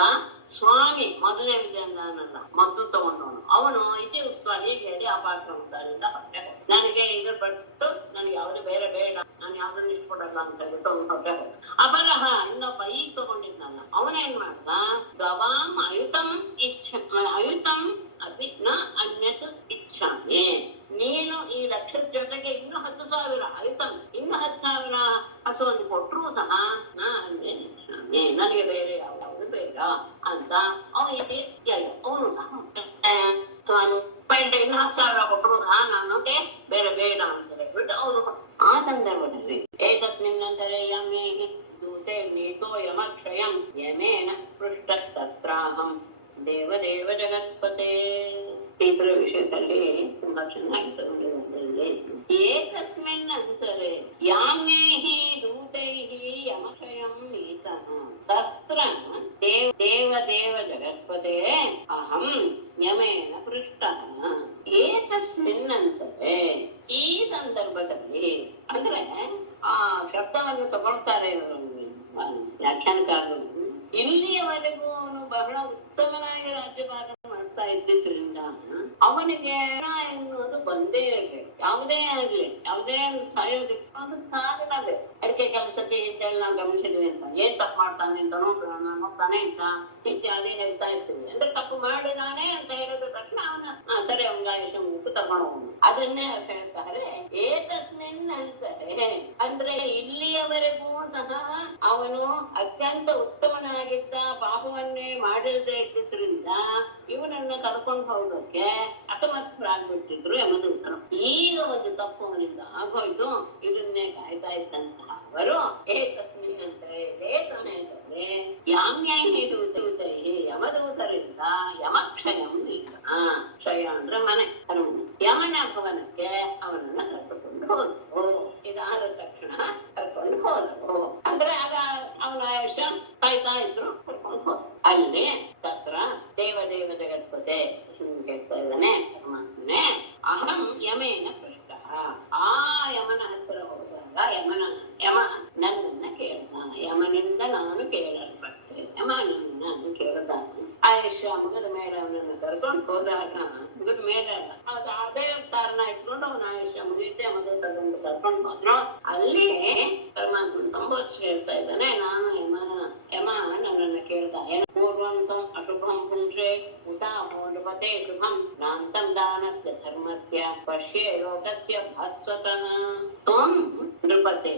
ಸ್ವಾಮಿ ಮೊದಲೇ ವಿಜಯನಲ್ಲ ಮೊದಲು ತಗೊಂಡವನು ಅವನು ಇತಿ ಉಕ್ತ ಹೀಗೆ ಹೇಳಿ ಅಪಾಕ್ರಮದಿಂದ ಹೊಟ್ಟೆ ನನಗೆ ಇದ್ರ ಬಿಟ್ಟು ನನಗೆ ಯಾವ್ದು ಬೇರೆ ಬೇಡ, ನಾನು ಯಾವ್ದನ್ನು ಇಷ್ಟಪಡಲ್ಲ ಅಂತ ಹೇಳ್ಬಿಟ್ಟು ಅವ್ನು ಹೊಟ್ಟೆ ಹೋದ. ಅಪರಹ ಇನ್ನೊಬ್ಬ ಈಗ ತಗೊಂಡಿದ್ನಲ್ಲ ಅವನೇನ್ ಮಾಡ್ದ, ಗವಾಂ ಅಯುತಂ ಅಯುತಂ ಅಪಿ ನ ಅನ್ಯತ್ ಇಚ್ಛಾಮಿ. ನೀನು ಈ 1,00,000 ಜೊತೆಗೆ ಇನ್ನು 10,000 ಅಯುತಂ ಇನ್ನು 10,000 ಹಸುವನ್ನು ಕೊಟ್ಟರು ಸಹ ನನಗೆ ಬೇರೆ ಯಾವ್ದು ಬೇಡ ಅಂತ ಅವನು ಸಹ ಇನ್ನು 10,000 ಕೊಟ್ಟರು ಸಹ ನನಗೆ ಬೇರೆ ಬೇಡ ಅಂತ ಹೇಳ್ಬಿಟ್ಟು ಅವನು ಆ ಸಂದರ್ಭದಲ್ಲಿ ಏತಸ್ಮಿನ್ನಂತರೆ ಯಮೇ ದೂತೆ ನೀತೋ ಯಮಕ್ಷಯಂ ಯಮೇನ ಪೃಷ್ಟ ತತ್ರಾಹಂ ದೇವದೇವ ಜಗತ್ಪತೆ. ಈ ವಿಷಯದಲ್ಲಿ ತುಂಬಾ ಚೆನ್ನಾಗಿ ತಗೊಂಡಿದ್ದಾರೆ. ಏಕಸ್ಮಿನ್ ಅಂತರೆ ಯಾಮ್ಯೈಹಿ ದೂತೈಹಿ ಯಮಕ್ಷಯಂ ನೀತಃ ತತ್ರ ದೇವ ದೇವ ಜಗತ್ಪತೆ ಅಹಂ ಯಮೇನ ಪೃಷ್ಟಃ. ಏಕಸ್ಮಿನ್ ಅಂತರೆ ಈ ಸಂದರ್ಭದಲ್ಲಿ ಅಂದ್ರೆ ಆ ಶಬ್ದವನ್ನು ತಗೊಳ್ತಾರೆ ವ್ಯಾಖ್ಯಾನಕಾರರು. ಇಲ್ಲಿಯವರೆಗೂ ಅವನು ಬಹಳ ಉತ್ತಮನಾಗಿ ರಾಜ್ಯಭಾರ ಮಾಡ್ತಾ ಇದ್ದಿದ್ರಿಂದ ಅವನಿಗೆ ಎನ್ನುವುದು ಬಂದೇ ಇರಬೇಕು. ಯಾವುದೇ ಆಗ್ಲಿ, ಯಾವುದೇ ಸಾಯೋದಿಕ್ಕೆ ಒಂದು ಕಾರಣವೇ. ಅದಕ್ಕೆ ಕೆಲಸಕ್ಕೆ ಹಿಂದೆಲ್ಲ ನಾವು ಗಮನಿಸಿದ್ವಿ ಅಂತ ಏನ್ ತಪ್ಪು ಮಾಡ್ತಾನೆ ಅಂತ ನೋಡ್ತಾನೆ ಅಂತ ಇತ್ಯಾದಿ ಹೇಳ್ತಾ ಇರ್ತೀವಿ. ಅಂದ್ರೆ ತಪ್ಪು ಮಾಡಿದಾನೆ ಅಂತ ಹೇಳಿದ ತಕ್ಷಣ ಅವನ ಸರಿ ಅವನಿಗಾಯುಷ ಮುಗಿದು ತಗೊಂಡು ಅದನ್ನೇ ಹೇಳ್ತಾರೆ. ಏಕಸ್ಮಿನ್ ಅಂತಾರೆ ಅಂದ್ರೆ ಇಲ್ಲಿಯವರೆಗೂ ಸಹ ಅವನು ಅತ್ಯಂತ ಉತ್ತಮನಾಗಿದ್ದ, ಪಾಪವನ್ನೇ ಮಾಡಿರದೇ ಇದ್ದಿದ್ರಿಂದ ಇವನನ್ನ ಕರ್ಕೊಂಡು ಹೋಗೋಕೆ ಅಸಮರ್ಥರಾಗ್ಬಿಟ್ಟಿದ್ರು ಯಮದೂತರು. ಈಗ ಒಂದು ತಪ್ಪು ಅವನಿಂದ ಆಗೋಯ್ತು. ಇದನ್ನೇ ಕಾಯ್ತಾ ಇದ್ದಂತಹ ಅವರು ಏಕಸ್ಮಿನ್ ಅಂತ ಇದೇ ಸಮಯದಲ್ಲಿ ಯಾಮ್ಯೈಹಿ ದೂತೈಹಿ ಯಮದೂತರಿಂದ ಯಮಕ್ಷಯಂ ನೀತ. ಕ್ಷಯ ಅಂದ್ರೆ ಮನೆ, ಯಮನ ಭವನಕ್ಕೆ ಅವನನ್ನ ಕರ್ಕೊಂಡು ಹೋದ್ರು. ಇದಾದ ತಕ್ಷಣ ಕರ್ಕೊಂಡು ಹೋದರು. ಅಂದ್ರೆ ಆಗ ಅವನ ಆಯುಷ್ಯ ಕಾಯ್ತಾ ಇದ್ರು, ಕರ್ಕೊಂಡು ಹೋದ್ರು. ಅಲ್ಲಿ ತತ್ರ ದೇವದೇವ ಜಗತ್ಪತೆ ಹೇಳ್ತಾ ಇದ್ದಾನೆ ಪರಮಾತ್ಮನೆ. ಅಹಂ ಯಮೇನ ಪೃಷ್ಟ. ಆ ಯಮನ ಹತ್ತಿರ ಹೋದಾಗ ಯಮ ನನ್ನನ್ನ ಕೇಳ್ದ. ಯಮನಿಂದ ನಾನು ಕೇಳಲ್ಪಟ್ಟೆ. ಯಮ ನನ್ನ ಕೇಳ್ದ. ಆಯುಷ್ಯ ಮುಗಿದ ಮೇಲೆ ಅವನನ್ನು ಕರ್ಕೊಂಡು ಹೋದಾಗ, ಮುಗಿದ ಮೇಲೆ ಅದೇ ಕಾರಣ ಇಟ್ಕೊಂಡು ಅವನ ಆಯುಷ್ಯ ಮುಗಿಯುತ್ತೆ ಮದುವೆ ತಗೊಂಡು ಕರ್ಕೊಂಡು ಹೋದ್ರು. ಅಲ್ಲಿ ಪರಮಾತ್ಮ ಸಂಬೋಧಿಸಿ ಹೇಳ್ತಾ ಇದ್ದಾನೆ, ನಾನು ಯಮ ನನ್ನನ್ನು ಕೇಳ್ದ. ಪೂರ್ವಂತಂ ಅಶುಭಂ ಪುಂಕ್ಷೆ ಉಟಾಮೋಪತೆ ಶುಭಂ ನಾಂತಂ ದಾನಸ್ಯ ಧರ್ಮಸ್ಯ ಪಶ್ಯೇ ಲೋಕಸ್ಯ ಭಾಸ್ವತಃ. ತ್ವಂ ನೃಪತೆ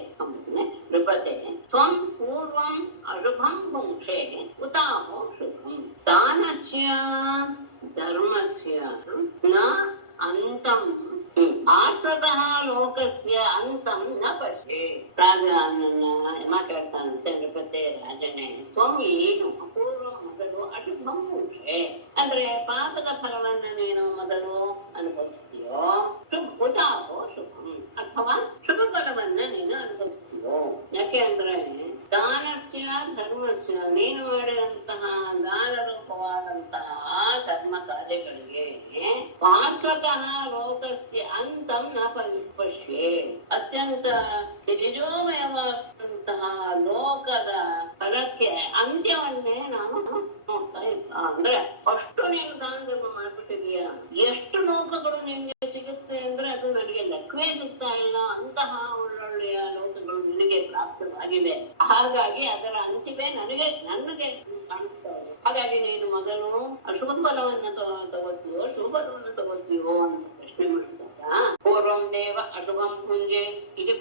ನೃಪತೆ ತ್ವಂ ಪೂರ್ವಂ ಅಶುಭಂ ಪುಂಕ್ಷೆ ಉತಾಮೋ ಶುಭಂ ದಾನಸ್ಯ ಧರ್ಮಸ್ಯ ನ ಅಂತಂ ಭಾಸ್ವತಃ ಲೋಕಸ್ಯ ಅಂತಂ ನ ಪಶ್ಯೇ. ರಾಜ ನನ್ನ ಯಮ ಕೇಳ್ತಾನಂತೆ, ನೃಪತೆ ರಾಜನೇ, ತ್ವಂ ಏನು ಪೂರ್ವ ಮೊದಲು ಅಶುಭಂ ಪುಂಕ್ಷೆ ಅಂದ್ರೆ ಪಾಪದ ಫಲವನ್ನ ನೀನು ಮೊದಲು ಅನುಭವಿಸ್ತೀಯೋ, ಉತಾಹೋ ಶುಭಂ ಅಥವಾ ಶುಭ ಫಲವನ್ನ ನೀನು ಅನುಭವಿಸ್ತೀಯೋ. ಯಾಕೆ ಅಂದ್ರೆ ದಾನಸ್ಯ ಧರ್ಮಸ್ಯ ನೀನು ಮಾಡಿದಂತಹ ದಾನ ರೂಪವಾದಂತಹ ಧರ್ಮ ಕಾರ್ಯಗಳಿಗೆ ಶಾಶ್ವತಃ ಲೋಕಸ್ಯ ಅಂತಂ ನ ಪಶ್ಯೇ. ಅತ್ಯಂತ ತೇಜೋಮಯವಾದಂತಹ ಲೋಕದ ಫಲಕ್ಕೆ ಅಂತ್ಯವನ್ನೇ ನಾವು ನೋಡ್ತಾ ಇಲ್ಲ. ಅಂದ್ರೆ ಅಷ್ಟು ನೀನು ದಾನ ಧರ್ಮ ಮಾಡ್ಬಿಟ್ಟಿದೀಯ. ಎಷ್ಟು ಲೋಕಗಳು ನಿನ್ಗೆ ಸಿಗುತ್ತೆ ಅಂದ್ರೆ ಅದು ನನಗೆ ಲೆಕ್ಕವೇ ಸಿಗ್ತಾ ಇಲ್ಲ. ಅಂತಹ ಒಳ್ಳೊಳ್ಳೆಯ ಲೋಕಗಳು ನಿನಗೆ ಪ್ರಾಪ್ತವಾಗಿದೆ. ಹಾಗಾಗಿ ಅದರ ಅಂತ್ಯವೇ ನನಗೆ ಕಾಣಿಸ್ತಾ ಇದೆ. ಹಾಗಾಗಿ ನೀನು ಮೊದಲು ಅಶುಭ ಫಲವನ್ನ ತಗೋತೀಯೋ ಶುಭ ಫಲವನ್ನು ತಗೋತೀಯೋ ಅಂತ ಪ್ರಶ್ನೆ ಮಾಡಿದಾಗ, ಪೂರ್ವಂ ದೇವ ಅಶುಭಂ ಭುಂಜೆ ಇದು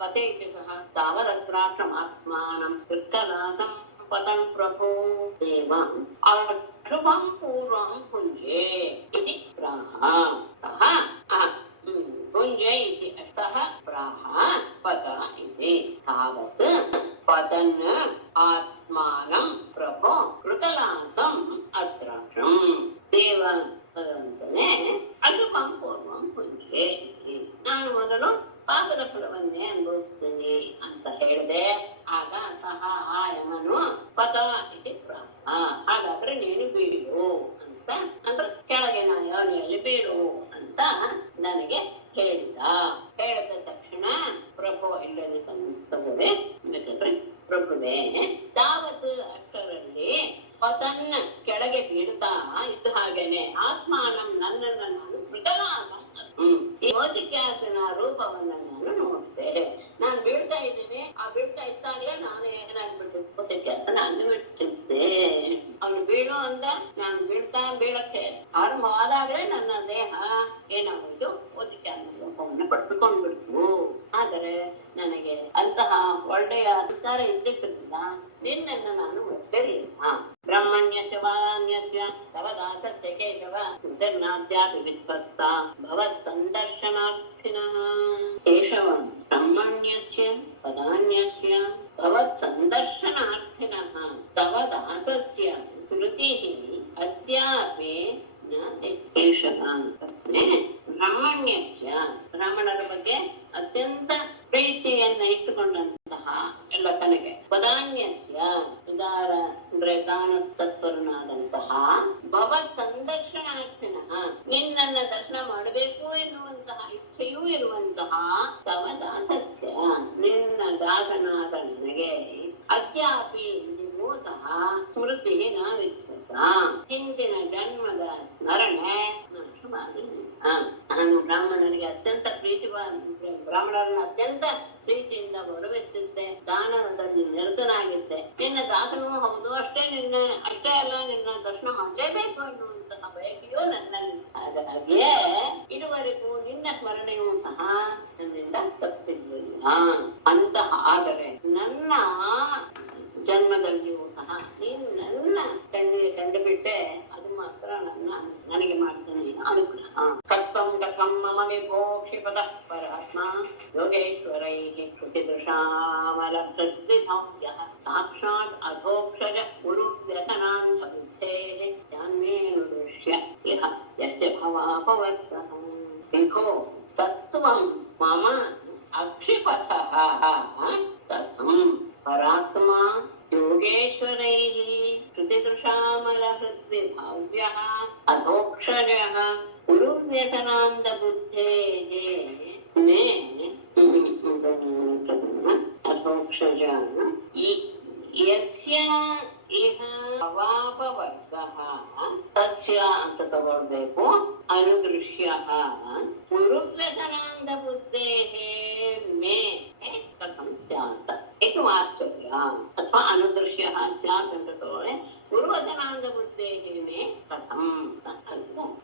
ಪತೆ ಸಹ ತಾವರತ್ರಾಕ್ಷಮಾತ್ಮಾನಂ ಕೃತ್ತದಾಸಂ ಪತನ್ ಪ್ರಭೋ ದೇವ ಅಶುಭಂ ಪೂರ್ವಂ ಭುಂಜೆ ಇತಿ ಪ್ರಾಹ ಭುಂಜೆ ಇತಿ ಸಹ ಪ್ರಾಹ ಪತ ಇತಿ ತಾವತ್ ಪತನ್ ಆತ್ಮಾನಂ ಪ್ರಭೋ ಕೃತಲಾಸಂ ಅತ್ರಾಕ್ಷಂ ದೇವ ಅಂತಲೇ ಅಶುಭಂ ಪೂರ್ವಂ ಭುಂಜೆ. ನಾನು ಮೊದಲು ಪಾಪದ ಫಲವನ್ನೇ ಅನುಭವಿಸ್ತೇನೆ ಅಂತ ಹೇಳಿದೆ. ಆಗ ಸಹ ಆ ಯಮನು ಪತ ಇತಿ ಪ್ರಾಹ, ಹಾಗಾದ್ರೆ ನೀನು ಬೀಳು ಅಂತ, ಅಂದ್ರೆ ಕೆಳಗೆ ಯೋನಿಯಲ್ಲಿ ಬೀಳು ಅಂತ ನನಗೆ ಹೇಳಿದ. ಹೇಳಿದ ತಕ್ಷಣ ಪ್ರಭು ಇಲ್ಲದೆ ತಗೋದೆ ಪ್ರಭುವೆ ತಾವತ್ತು ಅಷ್ಟರಲ್ಲಿ ಪತನ್ನ ಕೆಳಗೆ ಬೀಳ್ತಾ ಇದ್ದ ಹಾಗೇನೆ ಆತ್ಮಾನಂ ನನ್ನನ್ನ ನಾನು ಮೃತಲಾಸಂ ಈ ಮೋದಿಕ್ಯಾತನ ರೂಪವನ್ನ ನಾನು ನೋಡ್ತೆ. ನಾನು ಬೀಳ್ತಾ ಇದ್ದೀನಿ. ಆ ಬೀಳ್ತಾ ಇದ್ದಾಗಲೇ ನಾನು ಏನಾಗ್ಬಿಟ್ಟು ಮೋದಿಕ್ಯಾತನ ಅಂದುಬಿಟ್ಟಿದ್ದೆ. ಅವನು ಬೀಳು ಅಂದ, ನಾನು ಬೀಳಕ್ಕೆ ಆರಂಭವಾದಾಗಲೇ ನನ್ನ ದೇಹ ಏನಾಗೋಯ್ತು, ಮೋದಿಕ್ಯಾತನ ರೂಪವನ್ನು ಪಡೆದುಕೊಂಡ್ಬಿಡ್ತು. ಆದರೆ ನನಗೆ ಅಂತಹ ಒಳ್ಳೆಯ ಅಧಿಕಾರ ಇದ್ದಿದ್ದರಿಂದ ನಿನ್ನನ್ನು ನಾನು ಒತ್ತೆರಿಲ್ಲ. ಬ್ರಹ್ಮಣ್ಯಸ್ಯ ವಾರಾಣ್ಯಸ್ಯ ತವ ದಾಸಸ್ಯ ಕೇಶವ ಸುಧರ್ನಾದ್ಯಾಪಿ ವಿಧ್ವಸ್ತ ಭವತ್ ಸಂದರ್ಶನಾರ್ಥಿನಃ. ಕೇಶವ ಬ್ರಹ್ಮಣ್ಯಸ್ಯ ವದಾನ್ಯಸ್ಯ ಭವತ್ ಸಂದರ್ಶನಾರ್ಥಿನಃ ತವ ದಾಸಸ್ಯ ಕೃತಿಃ ಅತ್ಯಾಪಿ ಏಷಃ ಬ್ರಾಹ್ಮಣ್ಯಸ್ಯ ಬ್ರಾಹ್ಮಣರ ಬಗ್ಗೆ ಅತ್ಯಂತ ಪ್ರೀತಿಯನ್ನ ಇಟ್ಟುಕೊಂಡಂತಹ ಎಲ್ಲ ತನಗೆ ವದಾನ್ಯಸ್ಯ ಉದಾರ ಅಂದ್ರೆ ದಾನ ತತ್ಪರನಾದಂತಹ ಭವತ್ ಸಂದರ್ಶನಾರ್ಥಿನ ನಿನ್ನನ್ನ ದರ್ಶನ ಮಾಡಬೇಕು ಎನ್ನುವಂತಹ ಇಚ್ಛೆಯೂ ಇರುವಂತಹ ತವ ದಾಸಸ್ಯ ನಿನ್ನ ದಾಸನಾದ ನನಗೆ ಅದ್ಯಾಪಿ ಇಂದಿಗೂ ಸಹ ಸ್ಮೃತಿ ನ ವಿದ್ಯಸ ಹಿಂದಿನ ಜನ್ಮದ ಸ್ಮರಣೆ ನಾಶ ಮಾಡಲಿಲ್ಲ. ನಾನು ಬ್ರಾಹ್ಮಣರಿಗೆ ಅತ್ಯಂತ ಬ್ರಾಹ್ಮಣರನ್ನು ಅತ್ಯಂತ ಪ್ರೀತಿಯಿಂದ ಗೌರವಿಸುತ್ತಿದ್ದೆ, ದಾನದಲ್ಲಿ ನಿರತನಾಗಿದ್ದೆ. ನಿನ್ನ ದಾಸನೂ ಹೌದು, ಅಷ್ಟೇ ಅಲ್ಲ ನಿನ್ನ ದರ್ಶನ ಮಾಡಲೇಬೇಕು ಅನ್ನುವಂತಹ ಬಯಕೆಯೂ ನನ್ನಲ್ಲಿ. ಹಾಗಾಗಿಯೇ ಇದುವರೆಗೂ ನಿನ್ನ ಸ್ಮರಣೆಯೂ ಸಹ ನನ್ನಿಂದ ತಪ್ಪಿರಲಿಲ್ಲ. ಅಂತಹ ಆದರೆ ನನ್ನ ಜನ್ಮದಲ್ಲಿಯೂ ಸಹ ನೀನು ನನ್ನ ಕಣ್ಣಿಗೆ ಕಂಡು ಬಿಟ್ಟೆ, ಅದು ಮಾತ್ರ ನನಗೆ ಮಾಡ್ತಾನೆ ಅನುಗ್ರಹ. ಕರ್ತಂ ಕಥಂ ಮಮ ವಿಭೋ ಕ್ಷಿಪತಃ ಪರಾತ್ಮ ಯೋಗೇಶ್ವರೈಃ ಕೃತಿದೃಶಾಮಲಭೃದ್ವಿಧೌರ್ಯಃ ಸಾಕ್ಷಾತ್ ಅಧೋಕ್ಷಜ ಗುರುವ್ಯಸನಾಂತ ಬುದ್ಧೇಃ ಧ್ಯಾನ್ಮೇನುದೃಶ್ಯ ಇಹ ಯಸ್ಯ ಭವಾಪವರ್ತಃ ವಿಭೋ ತತ್ವಂ ಮಮ ಅಕ್ಷಿಪತಃ ಕಥಂ ಪರಾತ್ಮ ಯೋಗೇಶ್ವರೈಃ ಕೃತಿದೃಶಾಮಲಹೃದ್ವಿಭಾವ್ಯಃ ಅಧೋಕ್ಷಜಃ ಗುರುವ್ಯಸನಾಂತ ಬುದ್ಧೇಃ ಮೇ ಅಧೋಕ್ಷಜ ಯಸ್ಯ ಇಹ ಭವಾಪವರ್ಗಃ ತಸ್ಯ ಅಂತ ತಗೊಳ್ಬೇಕು. ಅನುದೃಶ್ಯಃ ಗುರುವ್ಯಸನಾಂತ ಬುದ್ಧೇಃ ಮೇ ಕಥಂ ಸ್ಯಾತ್ ಇದು ಆಶ್ಚರ್ಯ. ಅಥವಾ ಅನುದೃಶ್ಯಃ ಸ್ಯಾತ್ ಅಂತ ತಗೊಳ್ಳೆ ಗುರುವಚನಾಂತ ಬುದ್ಧೇಃ ಮೇ ಕಥಂ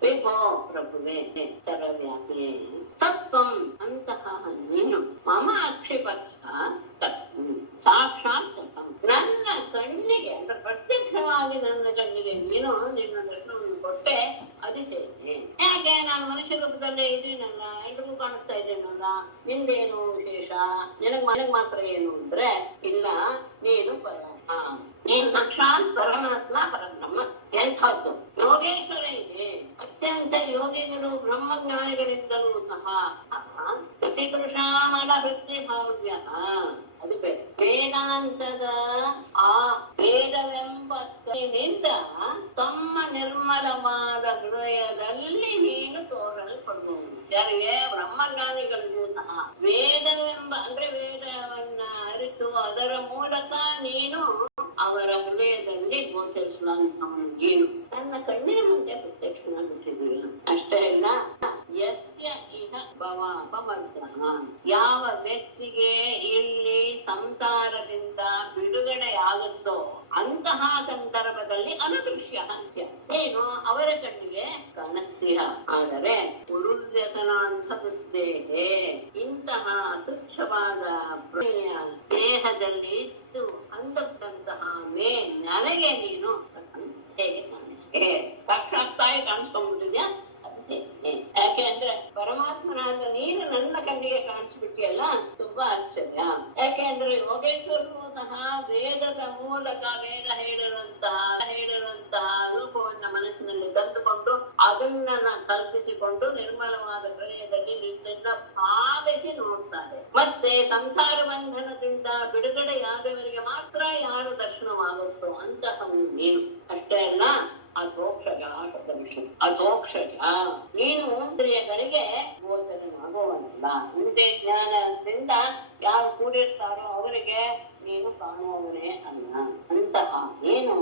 ವಿಭೋ ಪ್ರಭುವೇ ಸರ್ವವ್ಯಾಪಿಯೇ ತತ್ವಂ ಅಂತಹ ನೀನು ಮಮ ಅಕ್ಷಿಪತಃ ಕಥಂ ಸಾಕ್ಷಾತ್ ಕಥಂ ನನ್ನ ಕಣ್ಣಿಗೆ ಅಂದ್ರೆ ಪ್ರತ್ಯಕ್ಷವಾಗಿ ನನ್ನ ಕಣ್ಣಿಗೆ ನೀನು ನಿನ್ನ ದರ್ಶನವನ್ನು ಕೊಟ್ಟೆ ಅದಿತೇನೆ. ಯಾಕೆ ನಾನು ಮನುಷ್ಯ ರೂಪದಲ್ಲೇ ಇದೀನಲ್ಲ, ಎಲ್ರಿಗೂ ಕಾಣಿಸ್ತಾ ಇದ್ದೇನಲ್ಲ, ನಿಂದೇನು ವಿಶೇಷ, ನನಗ್ ಮಾತ್ರ ಏನು ಅಂದ್ರೆ ಇಲ್ಲ, ನೀನು ನೀನು ಸಾಕ್ಷಾತ್ ಪರಮಾತ್ಮ ಪರಬ್ರಹ್ಮ. ಎಂಥದ್ದು ಯೋಗೇಶ್ವರ ಇದೆ, ಅತ್ಯಂತ ಯೋಗಿಗಳು ಬ್ರಹ್ಮಜ್ಞಾನಿಗಳಿಂದಲೂ ಸಹ ಪ್ರತಿಪುರುಷಾಮಲ ವೃತ್ತಿ ಭಾವ್ಯ ಅದು ವೇದಾಂತದ ಆ ವೇದವೆಂಬ ನಿಂದ ತಮ್ಮ ನಿರ್ಮಲವಾದ ಹೃದಯದಲ್ಲಿ ನೀನು ತೋರಲ್ಪಡುವುದು. ಯಾರಿಗೆ? ಬ್ರಹ್ಮಜ್ಞಾನಿಗಳಿಗೂ ಸಹ ವೇದವೆಂಬ ಅಂದ್ರೆ ವೇದವನ್ನ ಅರಿತು ಅದರ ಮೂಲಕ ನೀನು ಅವರ ಹೃದಯದಲ್ಲಿ ಗೋಚರಿಸುವಂತವನು ನೀನು ನನ್ನ ಕಣ್ಣಿನ ಮುಂದೆ ಪ್ರತ್ಯಕ್ಷನಾಗುತ್ತಿದ್ದೀಯ. ಅಷ್ಟೇ ಅಲ್ಲ, ಯಸ್ಯ ಇಹ ಭವಾಪವರ್ಗಃ ಯಾವ ವ್ಯಕ್ತಿಗೆ ಇಲ್ಲಿ ಸಂಸಾರದಿಂದ ಬಿಡುಗಡೆಯಾಗುತ್ತೋ ಅಂತಹ ಸಂದರ್ಭದಲ್ಲಿ ಅನುದೃಶ್ಯ ಹಂಸ್ಯ ಏನು ಅವರ ಕಣ್ಣಿಗೆ ಕಾಣಿಸ್ತೀಯ. ಆದರೆ ಗುರುವ್ಯಸನಾಂತ ಬುದ್ಧೇಹೇ ಇಂತಹ ತುಚ್ಛವಾದ ದೇಹದಲ್ಲಿ ಇದ್ದು ಅಂದಂತಹ ಮೇ ನನಗೆ ನೀನು ಹೇಗೆ ಕಾಣಿಸ್ತೆ? ಸಾಕ್ಷಾತ್ತಾಗಿ ಕಾಣಿಸ್ಕೊಂಡ್ಬಿಟ್ಟಿದ್ಯಾ? ಯಾಕೆ ಅಂದ್ರೆ ಪರಮಾತ್ಮನಾದ ನೀನು ನನ್ನ ಕಣ್ಣಿಗೆ ಕಾಣಿಸ್ಬಿಟ್ಟಿಯಲ್ಲ, ತುಂಬಾ ಆಶ್ಚರ್ಯ. ಯಾಕೆ ಅಂದ್ರೆ ಯೋಗೇಶ್ವರನು ಸಹ ವೇದದ ಮೂಲಕ ವೇದ ಹೇಳಿರುವಂತಹ ರೂಪವನ್ನ ಮನಸ್ಸಿನಲ್ಲಿ ತಂದುಕೊಂಡು ಅದನ್ನ ಕಲ್ಪಿಸಿಕೊಂಡು ನಿರ್ಮಲವಾದ ಹೃದಯದಲ್ಲಿ ನಿನ್ನ ಭಾವಿಸಿ ನೋಡ್ತಾರೆ. ಮತ್ತೆ ಸಂಸಾರ ಬಂಧನದಿಂದ ಬಿಡುಗಡೆಯಾದವರಿಗೆ ಮಾತ್ರ ಯಾರು ದರ್ಶನವಾಗುತ್ತೋ ಅಂತಹವು ನೀನು. ಅಷ್ಟೇ ಅಲ್ಲ, ಅಧೋಕ್ಷಜ ಅಧೋಕ್ಷಜ ನೀನು ಇಂದ್ರಿಯಗಳಿಗೆ ಗೋಚರನಾಗುವವನಲ್ಲ. ಮುಂದೆ ಜ್ಞಾನದಿಂದ ಯಾರು ಕೂಡಿರ್ತಾರೋ ಅವರಿಗೆ ನೀನು ಕಾಣುವವನೇ ಅಲ್ಲ. ಅಂತಹ ನೀನು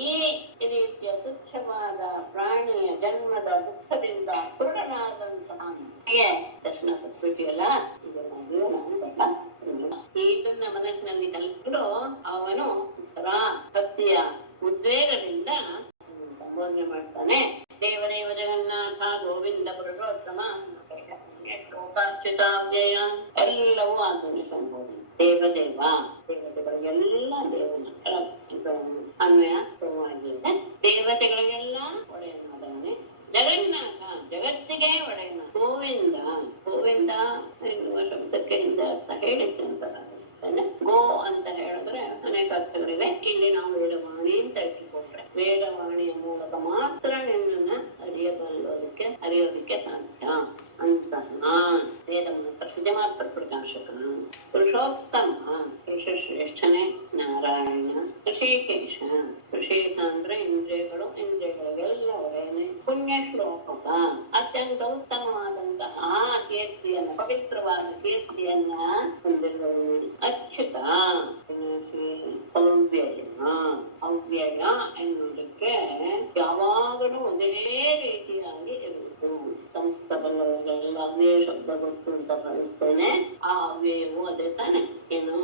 ಈ ರೀತಿಯ ತುಚ್ಛವಾದ ಪ್ರಾಣಿಯ ಜನ್ಮದ ದುಃಖದಿಂದ ಪೂರ್ಣನಾದಂತಹ ದರ್ಶನ ಕೊಟ್ಬಿಟ್ಟಿಯಲ್ಲ, ಇದನ್ನು ನಾನು ಬೇಡ. ಇದನ್ನ ಮನಸ್ಸಿನಲ್ಲಿ ಕಲ್ಪಿಟ್ಟು ಅವನು ಭಕ್ತಿಯ ಉದ್ವೇಗದಿಂದ ಸಂಬೋಧನೆ ಮಾಡ್ತಾನೆ. ದೇವದೇವ ಜಗನ್ನಾಥ ಗೋವಿಂದ ಪುರುಷೋತ್ತಮ ಶ್ಲೋಕಾಚ್ಯುತಾವ್ಯಯ ಎಲ್ಲವೂ ಆತನ ಸಂಬೋಧನೆ. ದೇವದೇವ ದೇವತೆಗಳಿಗೆಲ್ಲ ದೇವ ಮಕ್ಕಳ ಅನ್ವಯವಾಗಿದೆ. ದೇವತೆಗಳಿಗೆಲ್ಲ ಒಡೆಯನಾದವನೇ. ಜಗನ್ನಾಥ ಜಗತ್ತಿಗೆ ಒಡೆಯನ. ಗೋವಿಂದ ಗೋವಿಂದ ಎನ್ನುವ ಶಬ್ದಕ್ಕೆ ಹಿಂದೆ ಅರ್ಥ ಹೇಳಿದ್ದೆ ಅಂತ ಗೋ ಅಂತ ಹೇಳಿದ್ರೆ ಅನೇಕ ಅರ್ಥಗಳಿವೆ. ಇಲ್ಲಿ ನಾವು ವೇದವಾಣಿ ಅಂತ ಇಟ್ಟುಕೊಂಡ್ರೆ ವೇದವಾಣಿಯ ಮೂಲಕ ಮಾತ್ರ ನಿನ್ನನ್ನ ಅರಿಯೋದಕ್ಕೆ ಸಾಧ್ಯ ಅಂತ ವೇದ ಮಾತ್ರ ನಿಜ ಮಾತ್ರ ಪ್ರಕಾಶಕನ ಪುರುಷೋತ್ತಮ ಪುರುಷಶ್ರೇಷ್ಠನೇ ನಾರಾಯಣ ಋಷಿಕೇಶ. ಋಷಿಕ ಅಂದ್ರೆ ಇಂದ್ರಿಯಗಳಿಗೆಲ್ಲ ಒಡೆಯನೆ ಪುಣ್ಯ ಶ್ಲೋಕಕ ಅತ್ಯಂತ ಉತ್ತಮವಾದಂತಹ ಕೀರ್ತಿಯನ್ನ ಪವಿತ್ರವಾದ ಕೀರ್ತಿಯನ್ನ ಹೊಂದಿರುವವನು ಅಚ್ಯುತ. ಅವ್ಯಯ ಎನ್ನುವುದಕ್ಕೆ ಯಾವಾಗಲೂ ಒಂದೇ ರೀತಿಯಾಗಿ ಇರುವುದು. ಸಂಸ್ಥೆಗಳೆಲ್ಲ ಅದೇ ಶಬ್ದ ಗೊತ್ತು ಅಂತ ಭಾವಿಸ್ತೇನೆ. ಆ ಅವ್ಯಯವು ಅದೇ ತಾನೆ. ಏನು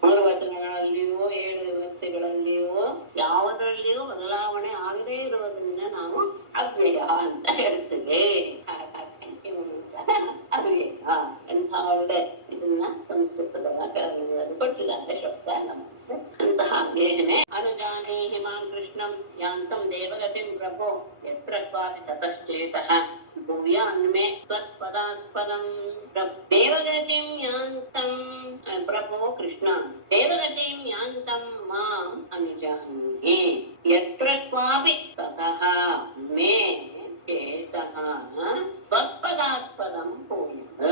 ಮೂರು ವಚನಗಳಲ್ಲಿಯೂ 7 ವ್ಯಕ್ತಿಗಳಲ್ಲಿಯೂ ಯಾವುದರಲ್ಲಿಯೂ ಬದಲಾವಣೆ ಆಗದೇ ಇರುವುದರಿಂದ ನಾವು ಅವ್ಯಯ ಅಂತ ಹೇಳ್ತೇವೆ. ಅವ್ಯಯ ಎಂಥ ಒಳ್ಳೆ ಇದನ್ನ ಸಂಸ್ಕೃತದ ವ್ಯಾಕರಣದಲ್ಲಿ ಕೊಟ್ಟಿದ್ದಾರೆ ಶಬ್ದ ನಮಸ್ತೆ. ಅಂತಹ ವ್ಯಯನೆ ಅನುಜಾನೀಹಿ ಮಾಂ ಕೃಷ್ಣಂ ಯಾಂತಂ ದೇವಗತಿಂ ಪ್ರಭೋ ಯತ್ರ ಕ್ವಾಪಿ ಸತಶ್ಚೇತಃ ಭೂಯಾನ್ಮೇ ತ್ವತ್ಪದಾಸ್ಪದಂ. ದೇವಗತಿಂ ಯಾಂತಂ ಪ್ರಭೋ ಕೃಷ್ಣ ದೇವಗತಿಂ ಯಾಂತಂ ಮಾಂ ಅನುಜಾನೀಹಿ ಯತ್ರ ಕ್ವಾಪಿ ಸತಃ ಮೇ ಚೇತಃ ತ್ವತ್ಪದಾಸ್ಪದಂ ಭೂಯಃ.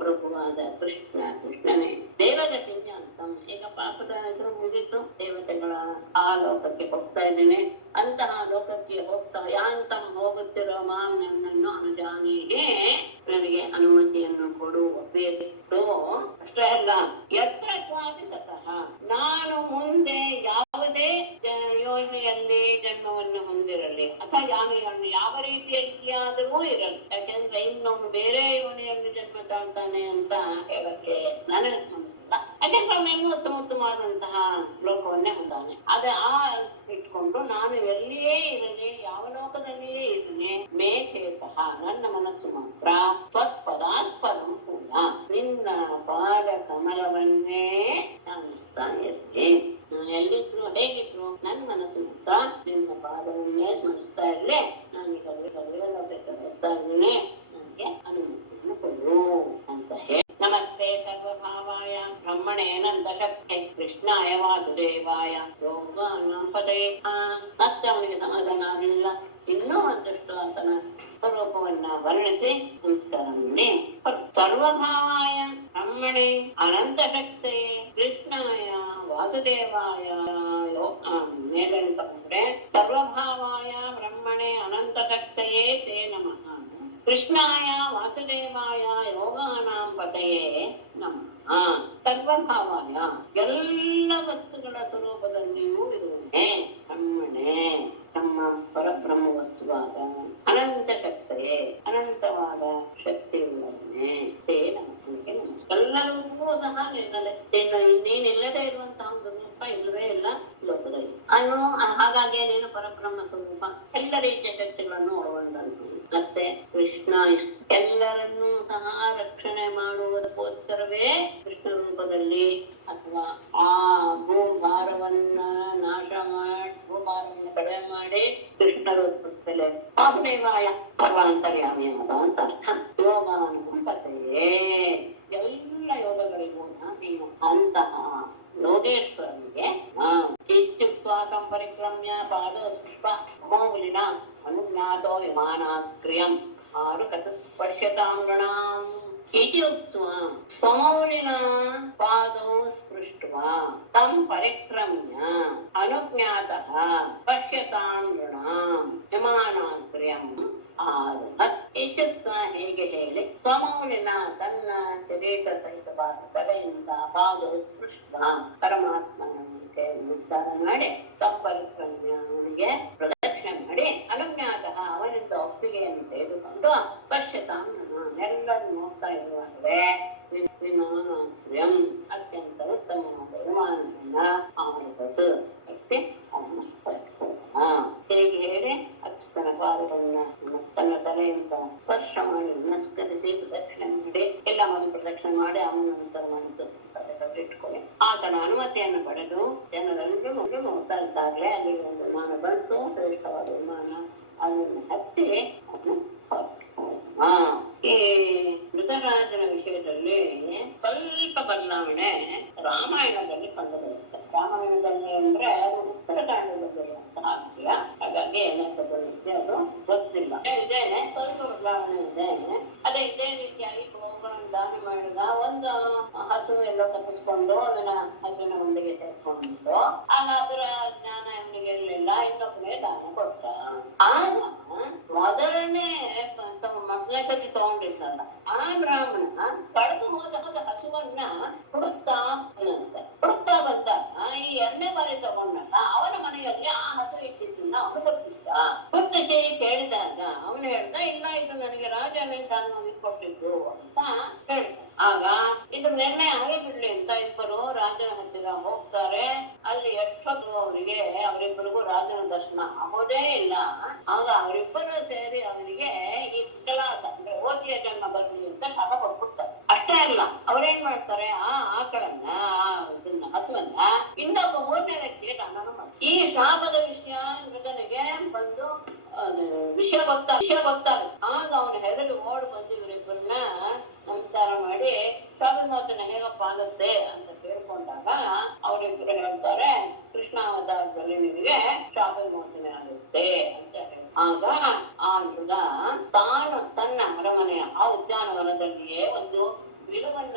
ಪ್ರಭುವಾದ ಕೃಷ್ಣನೇ ದೇವಗತಿ ಯಾಂತಂ. ಈಗ ಪಾಪದ ಹೆಸರು ಮುಗಿತು, ದೇವತೆಗಳ ಆ ಲೋಕಕ್ಕೆ ಹೋಗ್ತಾ ಇದ್ದೇನೆ. ಅಂತಹ ಲೋಕಕ್ಕೆ ಯಾಂತಂ ಹೋಗುತ್ತಿರೋ ಮಾಂ ನನ್ನನ್ನು ಅನುಜಾನೀಹಿ ನನಗೆ ಅನುಮತಿಯನ್ನು ಕೊಡು, ಒಪ್ಪಿಟ್ಟು. ಅಷ್ಟೇ ಅಲ್ಲ, ಯತ್ರ ಕ್ವಾಪಿ ಸತಃ ನಾನು ಮುಂದೆ ಯಾವುದೇ ಯೋನಿಯಲ್ಲಿ ಜನ್ಮವನ್ನು ಹೊಂದಿರಲಿ ಅಥವಾ ಯಾವ ರೀತಿಯಾದರೂ ಇರಲಿ. ಯಾಕೆಂದ್ರೆ ಇನ್ನೊಂದು ಬೇರೆ ಯೋನಿಯಲ್ಲಿ ಜನ್ಮ ತಾಳ್ತಾನೆ ಅಂತ ಹೇಳಕ್ಕೆ ನನಗೆ ಅನಿಸಿಲ್ಲ. ಯಾಕೆಂದ್ರೆ ಅವನಿನ್ನೂ ಉತ್ತಮವಾದಂತಹ ಲೋಕವನ್ನೇ ಹೊಂದಾನೆ. ಇಟ್ಕೊಂಡು ನಾನು ಎಲ್ಲಿಯೇ ಇರಲಿ, ಯಾವ ಲೋಕದಲ್ಲಿಯೇ ಇರಲಿ, ಮೇ ಚೇತಃ ನನ್ನ ಮನಸ್ಸು ಮಾತ್ರ ತ್ವತ್ಪದಾಸ್ಪದಂ ಪೂರ್ಣ ನಿನ್ನ ಪಾದ ಕಮಲವನ್ನೇ ಸ್ಮರಿಸ್ತಾ ಇರ್ತೀನಿ. ನಾನು ಎಲ್ಲಿದ್ರು ಹೇಗಿದ್ರು ನನ್ನ ಮನಸ್ಸು ಮಾತ್ರ ನಿನ್ನ ಪಾದವನ್ನೇ ಸ್ಮರಿಸ್ತಾ ಇರ್ಲಿ. ನಾನೀಗ ಬರ್ತಾ ಇದ್ದೀನಿ, ನನಗೆ ಅನುಮತಿಯನ್ನು ಕೊಡು ಅಂತ ಹೇಳಿ. ನಮಸ್ತೆ ಸರ್ವಭಾವಾಯ ಬ್ರಹ್ಮಣೇ ನಂದಶಕ್ತಿ ಕೃಷ್ಣಾಯ ವಾಸುದೇವಾಯ ಯೋಗಾನಾಂ ಪತಯೇ. ಮತ್ತೆ ಅವನಿಗೆ ಸಮಾಧಾನ ಆಗಿಲ್ಲ. ಇನ್ನೂ ಒಂದಷ್ಟು ಆತನ ಸ್ವರೂಪವನ್ನ ವರ್ಣಿಸಿ ನಮಸ್ಕಾರ ಮಾಡಿ. ಸರ್ವಭಾವಾಯ ಬ್ರಹ್ಮಣೇ ಅನಂತ ಶಕ್ತಿಯೇ ಕೃಷ್ಣಾಯ ವಾಸುದೇವಾಯ ಮೇಲೆ ತಗೊಂಡ್ರೆ ಸರ್ವಭಾವಾಯ ಬ್ರಹ್ಮಣೇ ಅನಂತ ಶಕ್ತಿಯೇ ತೇ ನಮಃ. ಕೃಷ್ಣಾಯ ವಾಸುದೇವಾಯ ಯೋಗಾನಾಂ ಪತಯೇ ನಮಃ. ಸರ್ವಭಾವಾಯ ಎಲ್ಲ ವಸ್ತುಗಳ ಸ್ವರೂಪದಲ್ಲಿಯೂ ಇರುವನೇ ಬ್ರಹ್ಮಣೇ ನಮ್ಮ ಪರಬ್ರಹ್ಮ ವಸ್ತುವಾದ ಅನಂತ ಶಕ್ತಿಯೇ ಅನಂತವಾದ ಶಕ್ತಿಯುಳ್ಳವನೇ ತೇ ನಮಃ. ಎಲ್ಲರಿಗೂ ಸಹ ನಿನ್ನದೇ. ನೀನಿಲ್ಲದೆ ಇರುವಂತಹ ಒಂದು ರೂಪ ಇಲ್ಲವೇ ಇಲ್ಲ ಲೋಕದಲ್ಲಿ. ಹಾಗಾಗಿ ನೀನು ಪರಬ್ರಹ್ಮ ಸ್ವರೂಪ, ಎಲ್ಲ ರೀತಿಯ ಶಕ್ತಿಗಳನ್ನು ಒಳಗೊಂಡಂತು. ಮತ್ತೆ ಕೃಷ್ಣ ಎಲ್ಲರನ್ನೂ ಸಹ ರಕ್ಷಣೆ ಮಾಡುವುದಕ್ಕೋಸ್ಕರವೇ ಕೃಷ್ಣ ರೂಪದಲ್ಲಿ ಅಥವಾ ಆ ಭೂಭಾರವನ್ನ ನಾಶ ಮಾಡಿ ಭೂಭಾರವನ್ನು ಕಡಿಮೆ ಮಾಡಿ ಕೃಷ್ಣ ರೂಪದಲ್ಲಿ ವಾಸುದೇವಾಯ ಸರ್ವಾಂತರ್ಯಾಮಿಯಾದ ಅಂತ ಅರ್ಥ. ಯೋಗಾನುಪತೆಯೇ ಎಲ್ಲ ಯೋಗಗಳಿಗೂ ನೀನು ಅಂತಹ ಯೋಗೇಶ್ವರನಿಗೆ ಇತ್ಯುಕ್ತ್ವಾಕಂ ಪರಿಕ್ರಮ್ಯ ಪಾದ ಸ್ಪುಷ್ಪ ಮೌಲಿನ ಅನುಜ್ಞಾತೋ ವಿಮಾನಾಕ್ರಿಯಂ ಆರು ಕಥ ಪಶ್ಯತಾಂಗಣಾಂ ಇತಿ ಉಕ್ತ್ವಾ ಸ್ವಮೌಲಿನ ಪಾದೌ ಸ್ಪೃಷ್ಟ್ವಾ ತಂ ಪರಿಕ್ರಮ್ಯ ಅನುಜ್ಞಾತಃ ಪಶ್ಯತಾಂಗಣಾಂ ವಿಮಾನಾಕ್ರಿಯಂ ಆರುಹತ್. ಇತ್ಯುಕ್ತ ಹೀಗೆ ಹೇಳಿ ಸ್ವಮೌಲಿನ ತನ್ನ ಕಿರೀಟ ಸಹಿತವಾದ ತಲೆಯಿಂದ ಪಾದ ಸ್ಪೃಷ್ಟ ಪರಮಾತ್ಮನ ನಮಸ್ಕಾರ ಮಾಡಿ ಸಂಪರಿಕ್ರಮ್ಯ ಅವನಿಗೆ ಪ್ರದಕ್ಷಿಣೆ ಮಾಡಿ ಅನುಜ್ಞಾತ ಅವನಿಂದ ಒಪ್ಪಿಗೆಯನ್ನು ತೆಗೆದುಕೊಂಡು ಪಶ್ಯತಾಂಗಣ ಎಲ್ಲರೂ ನೋಡ್ತಾ ಇರುವಾಗಲೇ ವಿಮಾನಾಶ್ರಯಂ ಅತ್ಯಂತ ಉತ್ತಮವಾದ ವಿಮಾನವನ್ನ ಆಡುವುದು ಅಷ್ಟೇ ಅವನ ಹೇಗೆ ಹೇಳಿ ಅಕ್ಷತನ ಪಾದವನ್ನ ತನ್ನ ತಲೆಯಿಂದ ಸ್ಪರ್ಶ ಮಾಡಿ ನಮಸ್ಕರಿಸಿ ಪ್ರದಕ್ಷಿಣೆ ಮಾಡಿ ಎಲ್ಲ ಮೊದಲು ಪ್ರದಕ್ಷಿಣೆ ಮಾಡಿ ಅವನು ನಮಸ್ಕಾರ ಮಾಡಿದ್ದು ಇಟ್ಕೊಳ್ಳಿ. ಆತನ ಅನುಮತಿಯನ್ನು ಪಡೆದು ಜನರೆಲ್ಲರೂ ನೋಡ್ತಾ ಇದ್ದಾಗಲೇ ಅಲ್ಲಿ ಒಂದು ವಿಮಾನ ಬಂತು, ಶ್ರೇಷ್ಠವಾದ ವಿಮಾನ. ಅದನ್ನು ಹತ್ತಿ ಈ ಮೃತ ಧರ್ಮರಾಜನ ವಿಷಯದಲ್ಲಿ ಸ್ವಲ್ಪ ಬದಲಾವಣೆ ರಾಮಾಯಣದಲ್ಲಿ ಕಂಡುಬರುತ್ತೆ. ರಾಮಾಯಣದಲ್ಲಿ ಅಂದ್ರೆ ಅದು ಉತ್ತರಕಾಂಡದಲ್ಲಿರುವಂತಹ ವಿಷಯ, ಹಾಗಾಗಿ ಏನಂತ ಬರುತ್ತೆ ಅದು ಗೊತ್ತಿಲ್ಲ. ಇದೆ ಸ್ವಲ್ಪ ಬದಲಾವಣೆ ಇದೆ. ಅದೇ ಇದೇ ರೀತಿಯಾಗಿ ಗೋವುಗಳನ್ನು ದಾನ ಮಾಡಿದ ಒಂದು ಹಸು ಎಲ್ಲೋ ತಪ್ಪಿಸ್ಕೊಂಡು ಅದನ್ನ ಹಸುವಿನ ಗುಂಡಿಗೆ ಸೇರ್ಕೊಂಡು ಆಗ ಅದರ ಜ್ಞಾನ ಅವನಿಗೆ ಇರಲಿಲ್ಲ, ಇನ್ನೊಬ್ಬನೇ ದಾನ ಕೊಟ್ಟ. ಆಗ ಮೊದಲನೇ ಮೊದಲನೇ ಸತಿ ತಗೊಂಡಿದ್ದಲ್ಲ ಆ ಬ್ರಾಹ್ಮಣ ಕಳೆದು ಹೋದ ಹಸುವನ್ನ ಹುಡುಕ್ತಾ ಬಂದ. ಈ ಎರಡನೇ ಬಾರಿ ತಗೊಂಡಲ್ಲ ಅವನ ಮನೆಯಲ್ಲಿ ಆ ಹಸು ಇದ್ದಿದ್ದನ್ನ ಅವನು ಗುರ್ತಿಸಿ ಕೇಳಿದಾಗ ಅವನು ಹೇಳ್ದ, ಇಲ್ಲ ಇದು ನನಗೆ ರಾಜನೇ ತಾನು ಕೊಟ್ಟಿದ್ದು ಅಂತ ಹೇಳ್ದ. ಆಗ ಇದು ನಿರ್ಣಯ ಆಗಿ ಬಿಡ್ಲಿ ಅಂತ ಇಬ್ಬರು ರಾಜನ ಹತ್ತಿರ ಹೋಗ್ತಾರೆ. ಅಲ್ಲಿ ಎಷ್ಟೊತ್ತು ಅವರಿಬ್ಬರಿಗೂ ರಾಜನ ದರ್ಶನ ಆಗೋದೇ ಇಲ್ಲ. ಆಗ ಅವರಿಬ್ಬರು ಸೇರಿ ಅವನಿಗೆ ಈ ವಿಕಲಾಸ ಅಂದ್ರೆ ಓದಿಯ ಜನ್ಮ ಬರಲಿ ಅಂತ ಶಾಪ ಕೊಟ್ಬಿಡ್ತಾರೆ. ಅಷ್ಟೇ ಅಲ್ಲ, ಅವ್ರೇನ್ ಮಾಡ್ತಾರೆ, ಆ ಆಕಳನ್ನ ಹಸುವನ್ನ ಇನ್ನೊಬ್ಬ ಮೂರನೇ ವ್ಯಕ್ತಿಗೆ ದಾನ ಮಾಡ್ತಾರೆ. ಈ ಶಾಪದ ವಿಷಯ ಮೃಗನಿಗೆ ಬಂದು ವಿಷಯ ಗೊತ್ತಾಗುತ್ತೆ. ಆಗ ಅವನು ಹೆದರಿ ಓಡ್ ಬಂದು ಇವರಿಬ್ಬರನ್ನ ನಮಸ್ಕಾರ ಮಾಡಿ ಶಾಪಮೋಚನೆ ಹೇಗಪ್ಪ ಆಗುತ್ತೆ ಅಂತ ಕೇಳ್ಕೊಂಡಾಗ ಅವರಿಬ್ಬರು ಹೇಳ್ತಾರೆ, ಕೃಷ್ಣಾವತಾರದಲ್ಲಿ ನಿನಗೆ ಶಾಪಮೋಚನೆ ಆಗುತ್ತೆ ಅಂತ ಹೇಳಿ. ಆಗ ಆ ಮೃಗ ತಾನು ತನ್ನ ಅರಮನೆಯ ಆ ಉದ್ಯಾನವನದಲ್ಲಿಯೇ ಒಂದು ಬಿಲವನ್ನ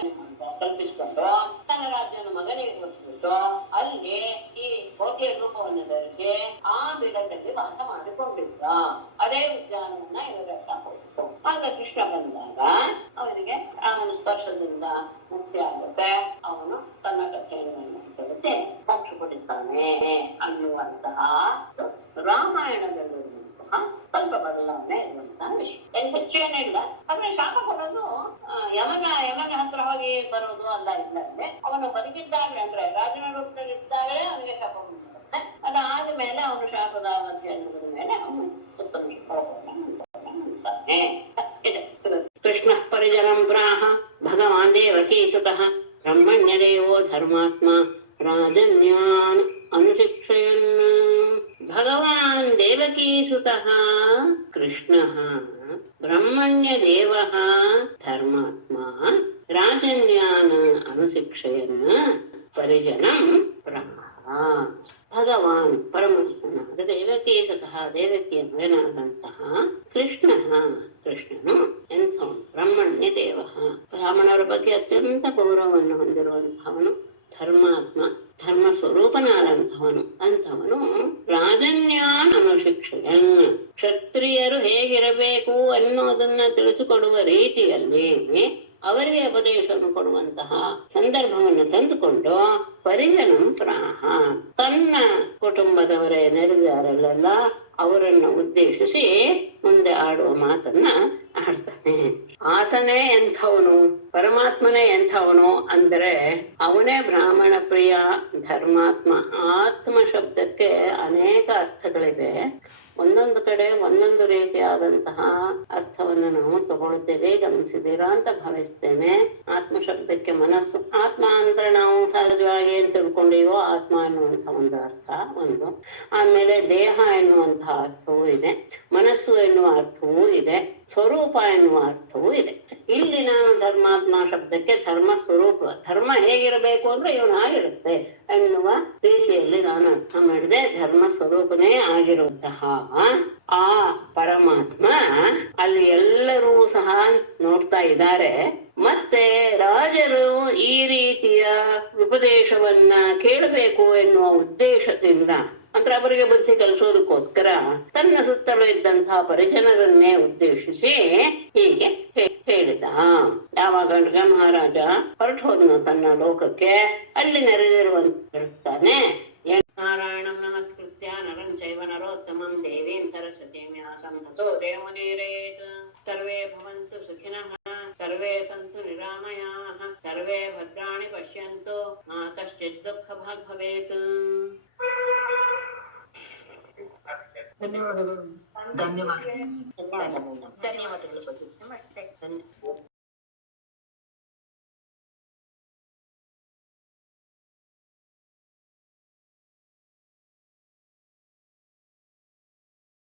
ಕಲ್ಪಿಸಿಕೊಂಡು ತನ್ನ ರಾಜ್ಯನ ಮಗನಿಗೆ ಕೊಟ್ಬಿಟ್ಟು ಅಲ್ಲಿ ಈ ಕೋಟೆಯ ರೂಪವನ್ನು ಧರಿಸಿ ಆ ಬಿಲದಲ್ಲಿ ವಾಸ ಮಾಡಿಕೊಂಡಿದ್ದ. ಅದೇ ಉದ್ಯಾನವನ್ನ ಇವರೆಲ್ಲ ಹೋಗ್ತು. ಆಗ ಕೃಷ್ಣ ಬಂದಾಗ ಅವನಿಗೆ ಅವನ ಸ್ಪರ್ಶದಿಂದ ಮುಕ್ತಿ ಆಗುತ್ತೆ. ಅವನು ತನ್ನ ಕಥೆಯನ್ನು ತಿಳಿಸಿ ಮೋಕ್ಷ ಪಡಿತಾನೆ ಅನ್ನುವಂತಹ ರಾಮಾಯಣದಲ್ಲಿರುವಂತಹ ಸ್ವಲ್ಪ ಬದಲಾವಣೆ ಇರುವಂತಹ ವಿಷಯ. ಏನ್ ಹೆಚ್ಚೇನಿಲ್ಲ. ಆದ್ರೆ ಶಾಪ ಕೊಡೋದು ಯಮನ ಹತ್ರ ಹೋಗಿ ಬರೋದು ಅಲ್ಲ. ಇಲ್ಲ ಅಂದ್ರೆ ಅವನು ಬದುಕಿದ್ದಾಗಲೇ ಅಂದ್ರೆ ರಾಜನ ರೂಪದಲ್ಲಿ ಇದ್ದಾಗಲೇ ಅವನಿಗೆ ಶಾಪ ಬರುತ್ತೆ. ಅದಾದ್ಮೇಲೆ ಅವನು ಶಾಪದ ಅವಧಿ ಅನ್ನೋದ್ರ ಮೇಲೆ ಅವನು ಉತ್ತಮ ಅಂತಾನೆ. ಕೃಷ್ಣ ಪರಿಜನಂ ಪ್ರಾಹ ಭಗವಾನ್ ದೇವಕೀ ಸುತಃ ಬ್ರಹ್ಮಣ್ಯ ದೇವೋ ಧರ್ಮಾತ್ಮ ರಾಜನ್ಯಾನ್ ಅನುಶಿಕ್ಷಯನ್. ಭಗವಾನ್ ದೇವಕೀ ಸುತಃ ಕೃಷ್ಣಃ ಬ್ರಹ್ಮಣ್ಯ ದೇವಃ ಧರ್ಮಾತ್ಮ ರಾಜನ್ಯಾನ್ ಅನುಶಿಕ್ಷಯನ್ ಪರಿಜನಂ ಪ್ರಾಹ. ಭಗವಾನ್ ಪರಮಾತ್ಮನಾದ ದೇವಕೀ ಸಹ ದೇವಕಿಯ ಮಗನಾದಂತಹ ಕೃಷ್ಣನು ಎಂಥವನು? ಬ್ರಹ್ಮಣ್ಯ ದೇವ, ಬ್ರಾಹ್ಮಣರ ಬಗ್ಗೆ ಅತ್ಯಂತ ಗೌರವವನ್ನು ಹೊಂದಿರುವಂಥವನು, ಧರ್ಮಾತ್ಮ ಧರ್ಮ ಸ್ವರೂಪನಾದಂಥವನು ಅಂಥವನು. ರಾಜನ್ಯಾನ್ ಅನುಶಿಕ್ಷಯನ್, ಕ್ಷತ್ರಿಯರು ಹೇಗಿರಬೇಕು ಅನ್ನೋದನ್ನ ತಿಳಿಸಿಕೊಡುವ ರೀತಿಯಲ್ಲಿ ಅವರಿಗೆ ಉಪದೇಶವನ್ನು ಕೊಡುವಂತಹ ಸಂದರ್ಭವನ್ನು ತಂದುಕೊಂಡು ಪರಿಜನಂ ಪ್ರಾಹ, ತನ್ನ ಕುಟುಂಬದವರೇ ನೆರೆದಾರಲ್ಲ ಅವರನ್ನು ಉದ್ದೇಶಿಸಿ ಮುಂದೆ ಆಡುವ ಮಾತನ್ನ ಆಡ್ತಾನೆ. ಆತನೇ ಎಂಥವನು, ಪರಮಾತ್ಮನೇ ಎಂಥವನು ಅಂದ್ರೆ ಅವನೇ ಬ್ರಾಹ್ಮಣ ಪ್ರಿಯ ಧರ್ಮಾತ್ಮ. ಆತ್ಮ ಶಬ್ದಕ್ಕೆ ಅನೇಕ ಅರ್ಥಗಳಿವೆ. ಒಂದೊಂದು ಕಡೆ ಒಂದೊಂದು ರೀತಿಯಾದಂತಹ ಅರ್ಥವನ್ನು ನಾವು ತಗೊಳ್ತೇವೆ, ಗಮನಿಸಿದ್ದೀರಾ ಅಂತ ಭಾವಿಸ್ತೇನೆ. ಆತ್ಮ ಶಬ್ದಕ್ಕೆ ಮನಸ್ಸು, ಆತ್ಮ ಅಂದ್ರೆ ನಾವು ಸಹಜವಾಗಿ ಏನ್ ತಿಳ್ಕೊಂಡಿವೋ ಆತ್ಮ ಎನ್ನುವಂಥ ಒಂದು ಅರ್ಥ ಒಂದು. ಆಮೇಲೆ ದೇಹ ಎನ್ನುವಂತಹ ಅರ್ಥವೂ ಇದೆ, ಮನಸ್ಸು ಎನ್ನುವ ಅರ್ಥವೂ ಇದೆ, ಸ್ವರೂಪ ಎನ್ನುವ ಅರ್ಥವೂ ಇದೆ. ಇಲ್ಲಿ ನಾನು ಧರ್ಮಾತ್ಮ ಶಬ್ದಕ್ಕೆ ಧರ್ಮ ಸ್ವರೂಪ, ಧರ್ಮ ಹೇಗಿರಬೇಕು ಅಂದ್ರೆ ಇವನಾಗಿರುತ್ತೆ ಎನ್ನುವ ರೀತಿಯಲ್ಲಿ ನಾನು ಅರ್ಥ ಮಾಡಿದೆ. ಧರ್ಮ ಸ್ವರೂಪನೇ ಆಗಿರುವಂತಹ ಆ ಪರಮಾತ್ಮ ಅಲ್ಲಿ ಎಲ್ಲರೂ ಸಹ ನೋಡ್ತಾ ಇದ್ದಾರೆ. ಮತ್ತೆ ರಾಜರು ಈ ರೀತಿಯ ಉಪದೇಶವನ್ನ ಕೇಳಬೇಕು ಎನ್ನುವ ಉದ್ದೇಶದಿಂದ, ಅಂದ್ರೆ ಅವರಿಗೆ ಬುದ್ಧಿ ಕಲಿಸೋದಕ್ಕೋಸ್ಕರ ತನ್ನ ಸುತ್ತಲೂ ಇದ್ದಂತಹ ಪರಿಜನರನ್ನೇ ಉದ್ದೇಶಿಸಿ ಹೀಗೆ ಹೇಳಿದ. ಯಾವಾಗ ಗಂಗ ಮಹಾರಾಜ ಹೊರಟು ಹೋದನು ತನ್ನ ಲೋಕಕ್ಕೆ, ಅಲ್ಲಿ ನೆರೆದಿರುವಂತಾನೆ ನಾರಾಯಣಂ ನಮಸ್ಕೃತ್ಯ ನರಂ ಚೈವ ನರೋತ್ತಮಂ ದೇವೀಂ ಸರಸ್ವತೀಂ ವ್ಯಾಸಂ ತತೋ ಜಯಮುದೀರಯೇತ್. ಸರ್ವೇ ಭವಂತು ಸುಖಿನಃ, ಸರ್ವೇ ಸಂತು ನಿರಾಮಯಾಃ, ಸರ್ವೇ ಭದ್ರಾಣಿ ಪಶ್ಯಂತು, ಮಾ ಕಶ್ಚಿತ್ ದುಃಖಭಾಗ್ ಭವೇತ್. ಧನ್ಯವಾದಗಳು. ನಮಸ್ತೆ.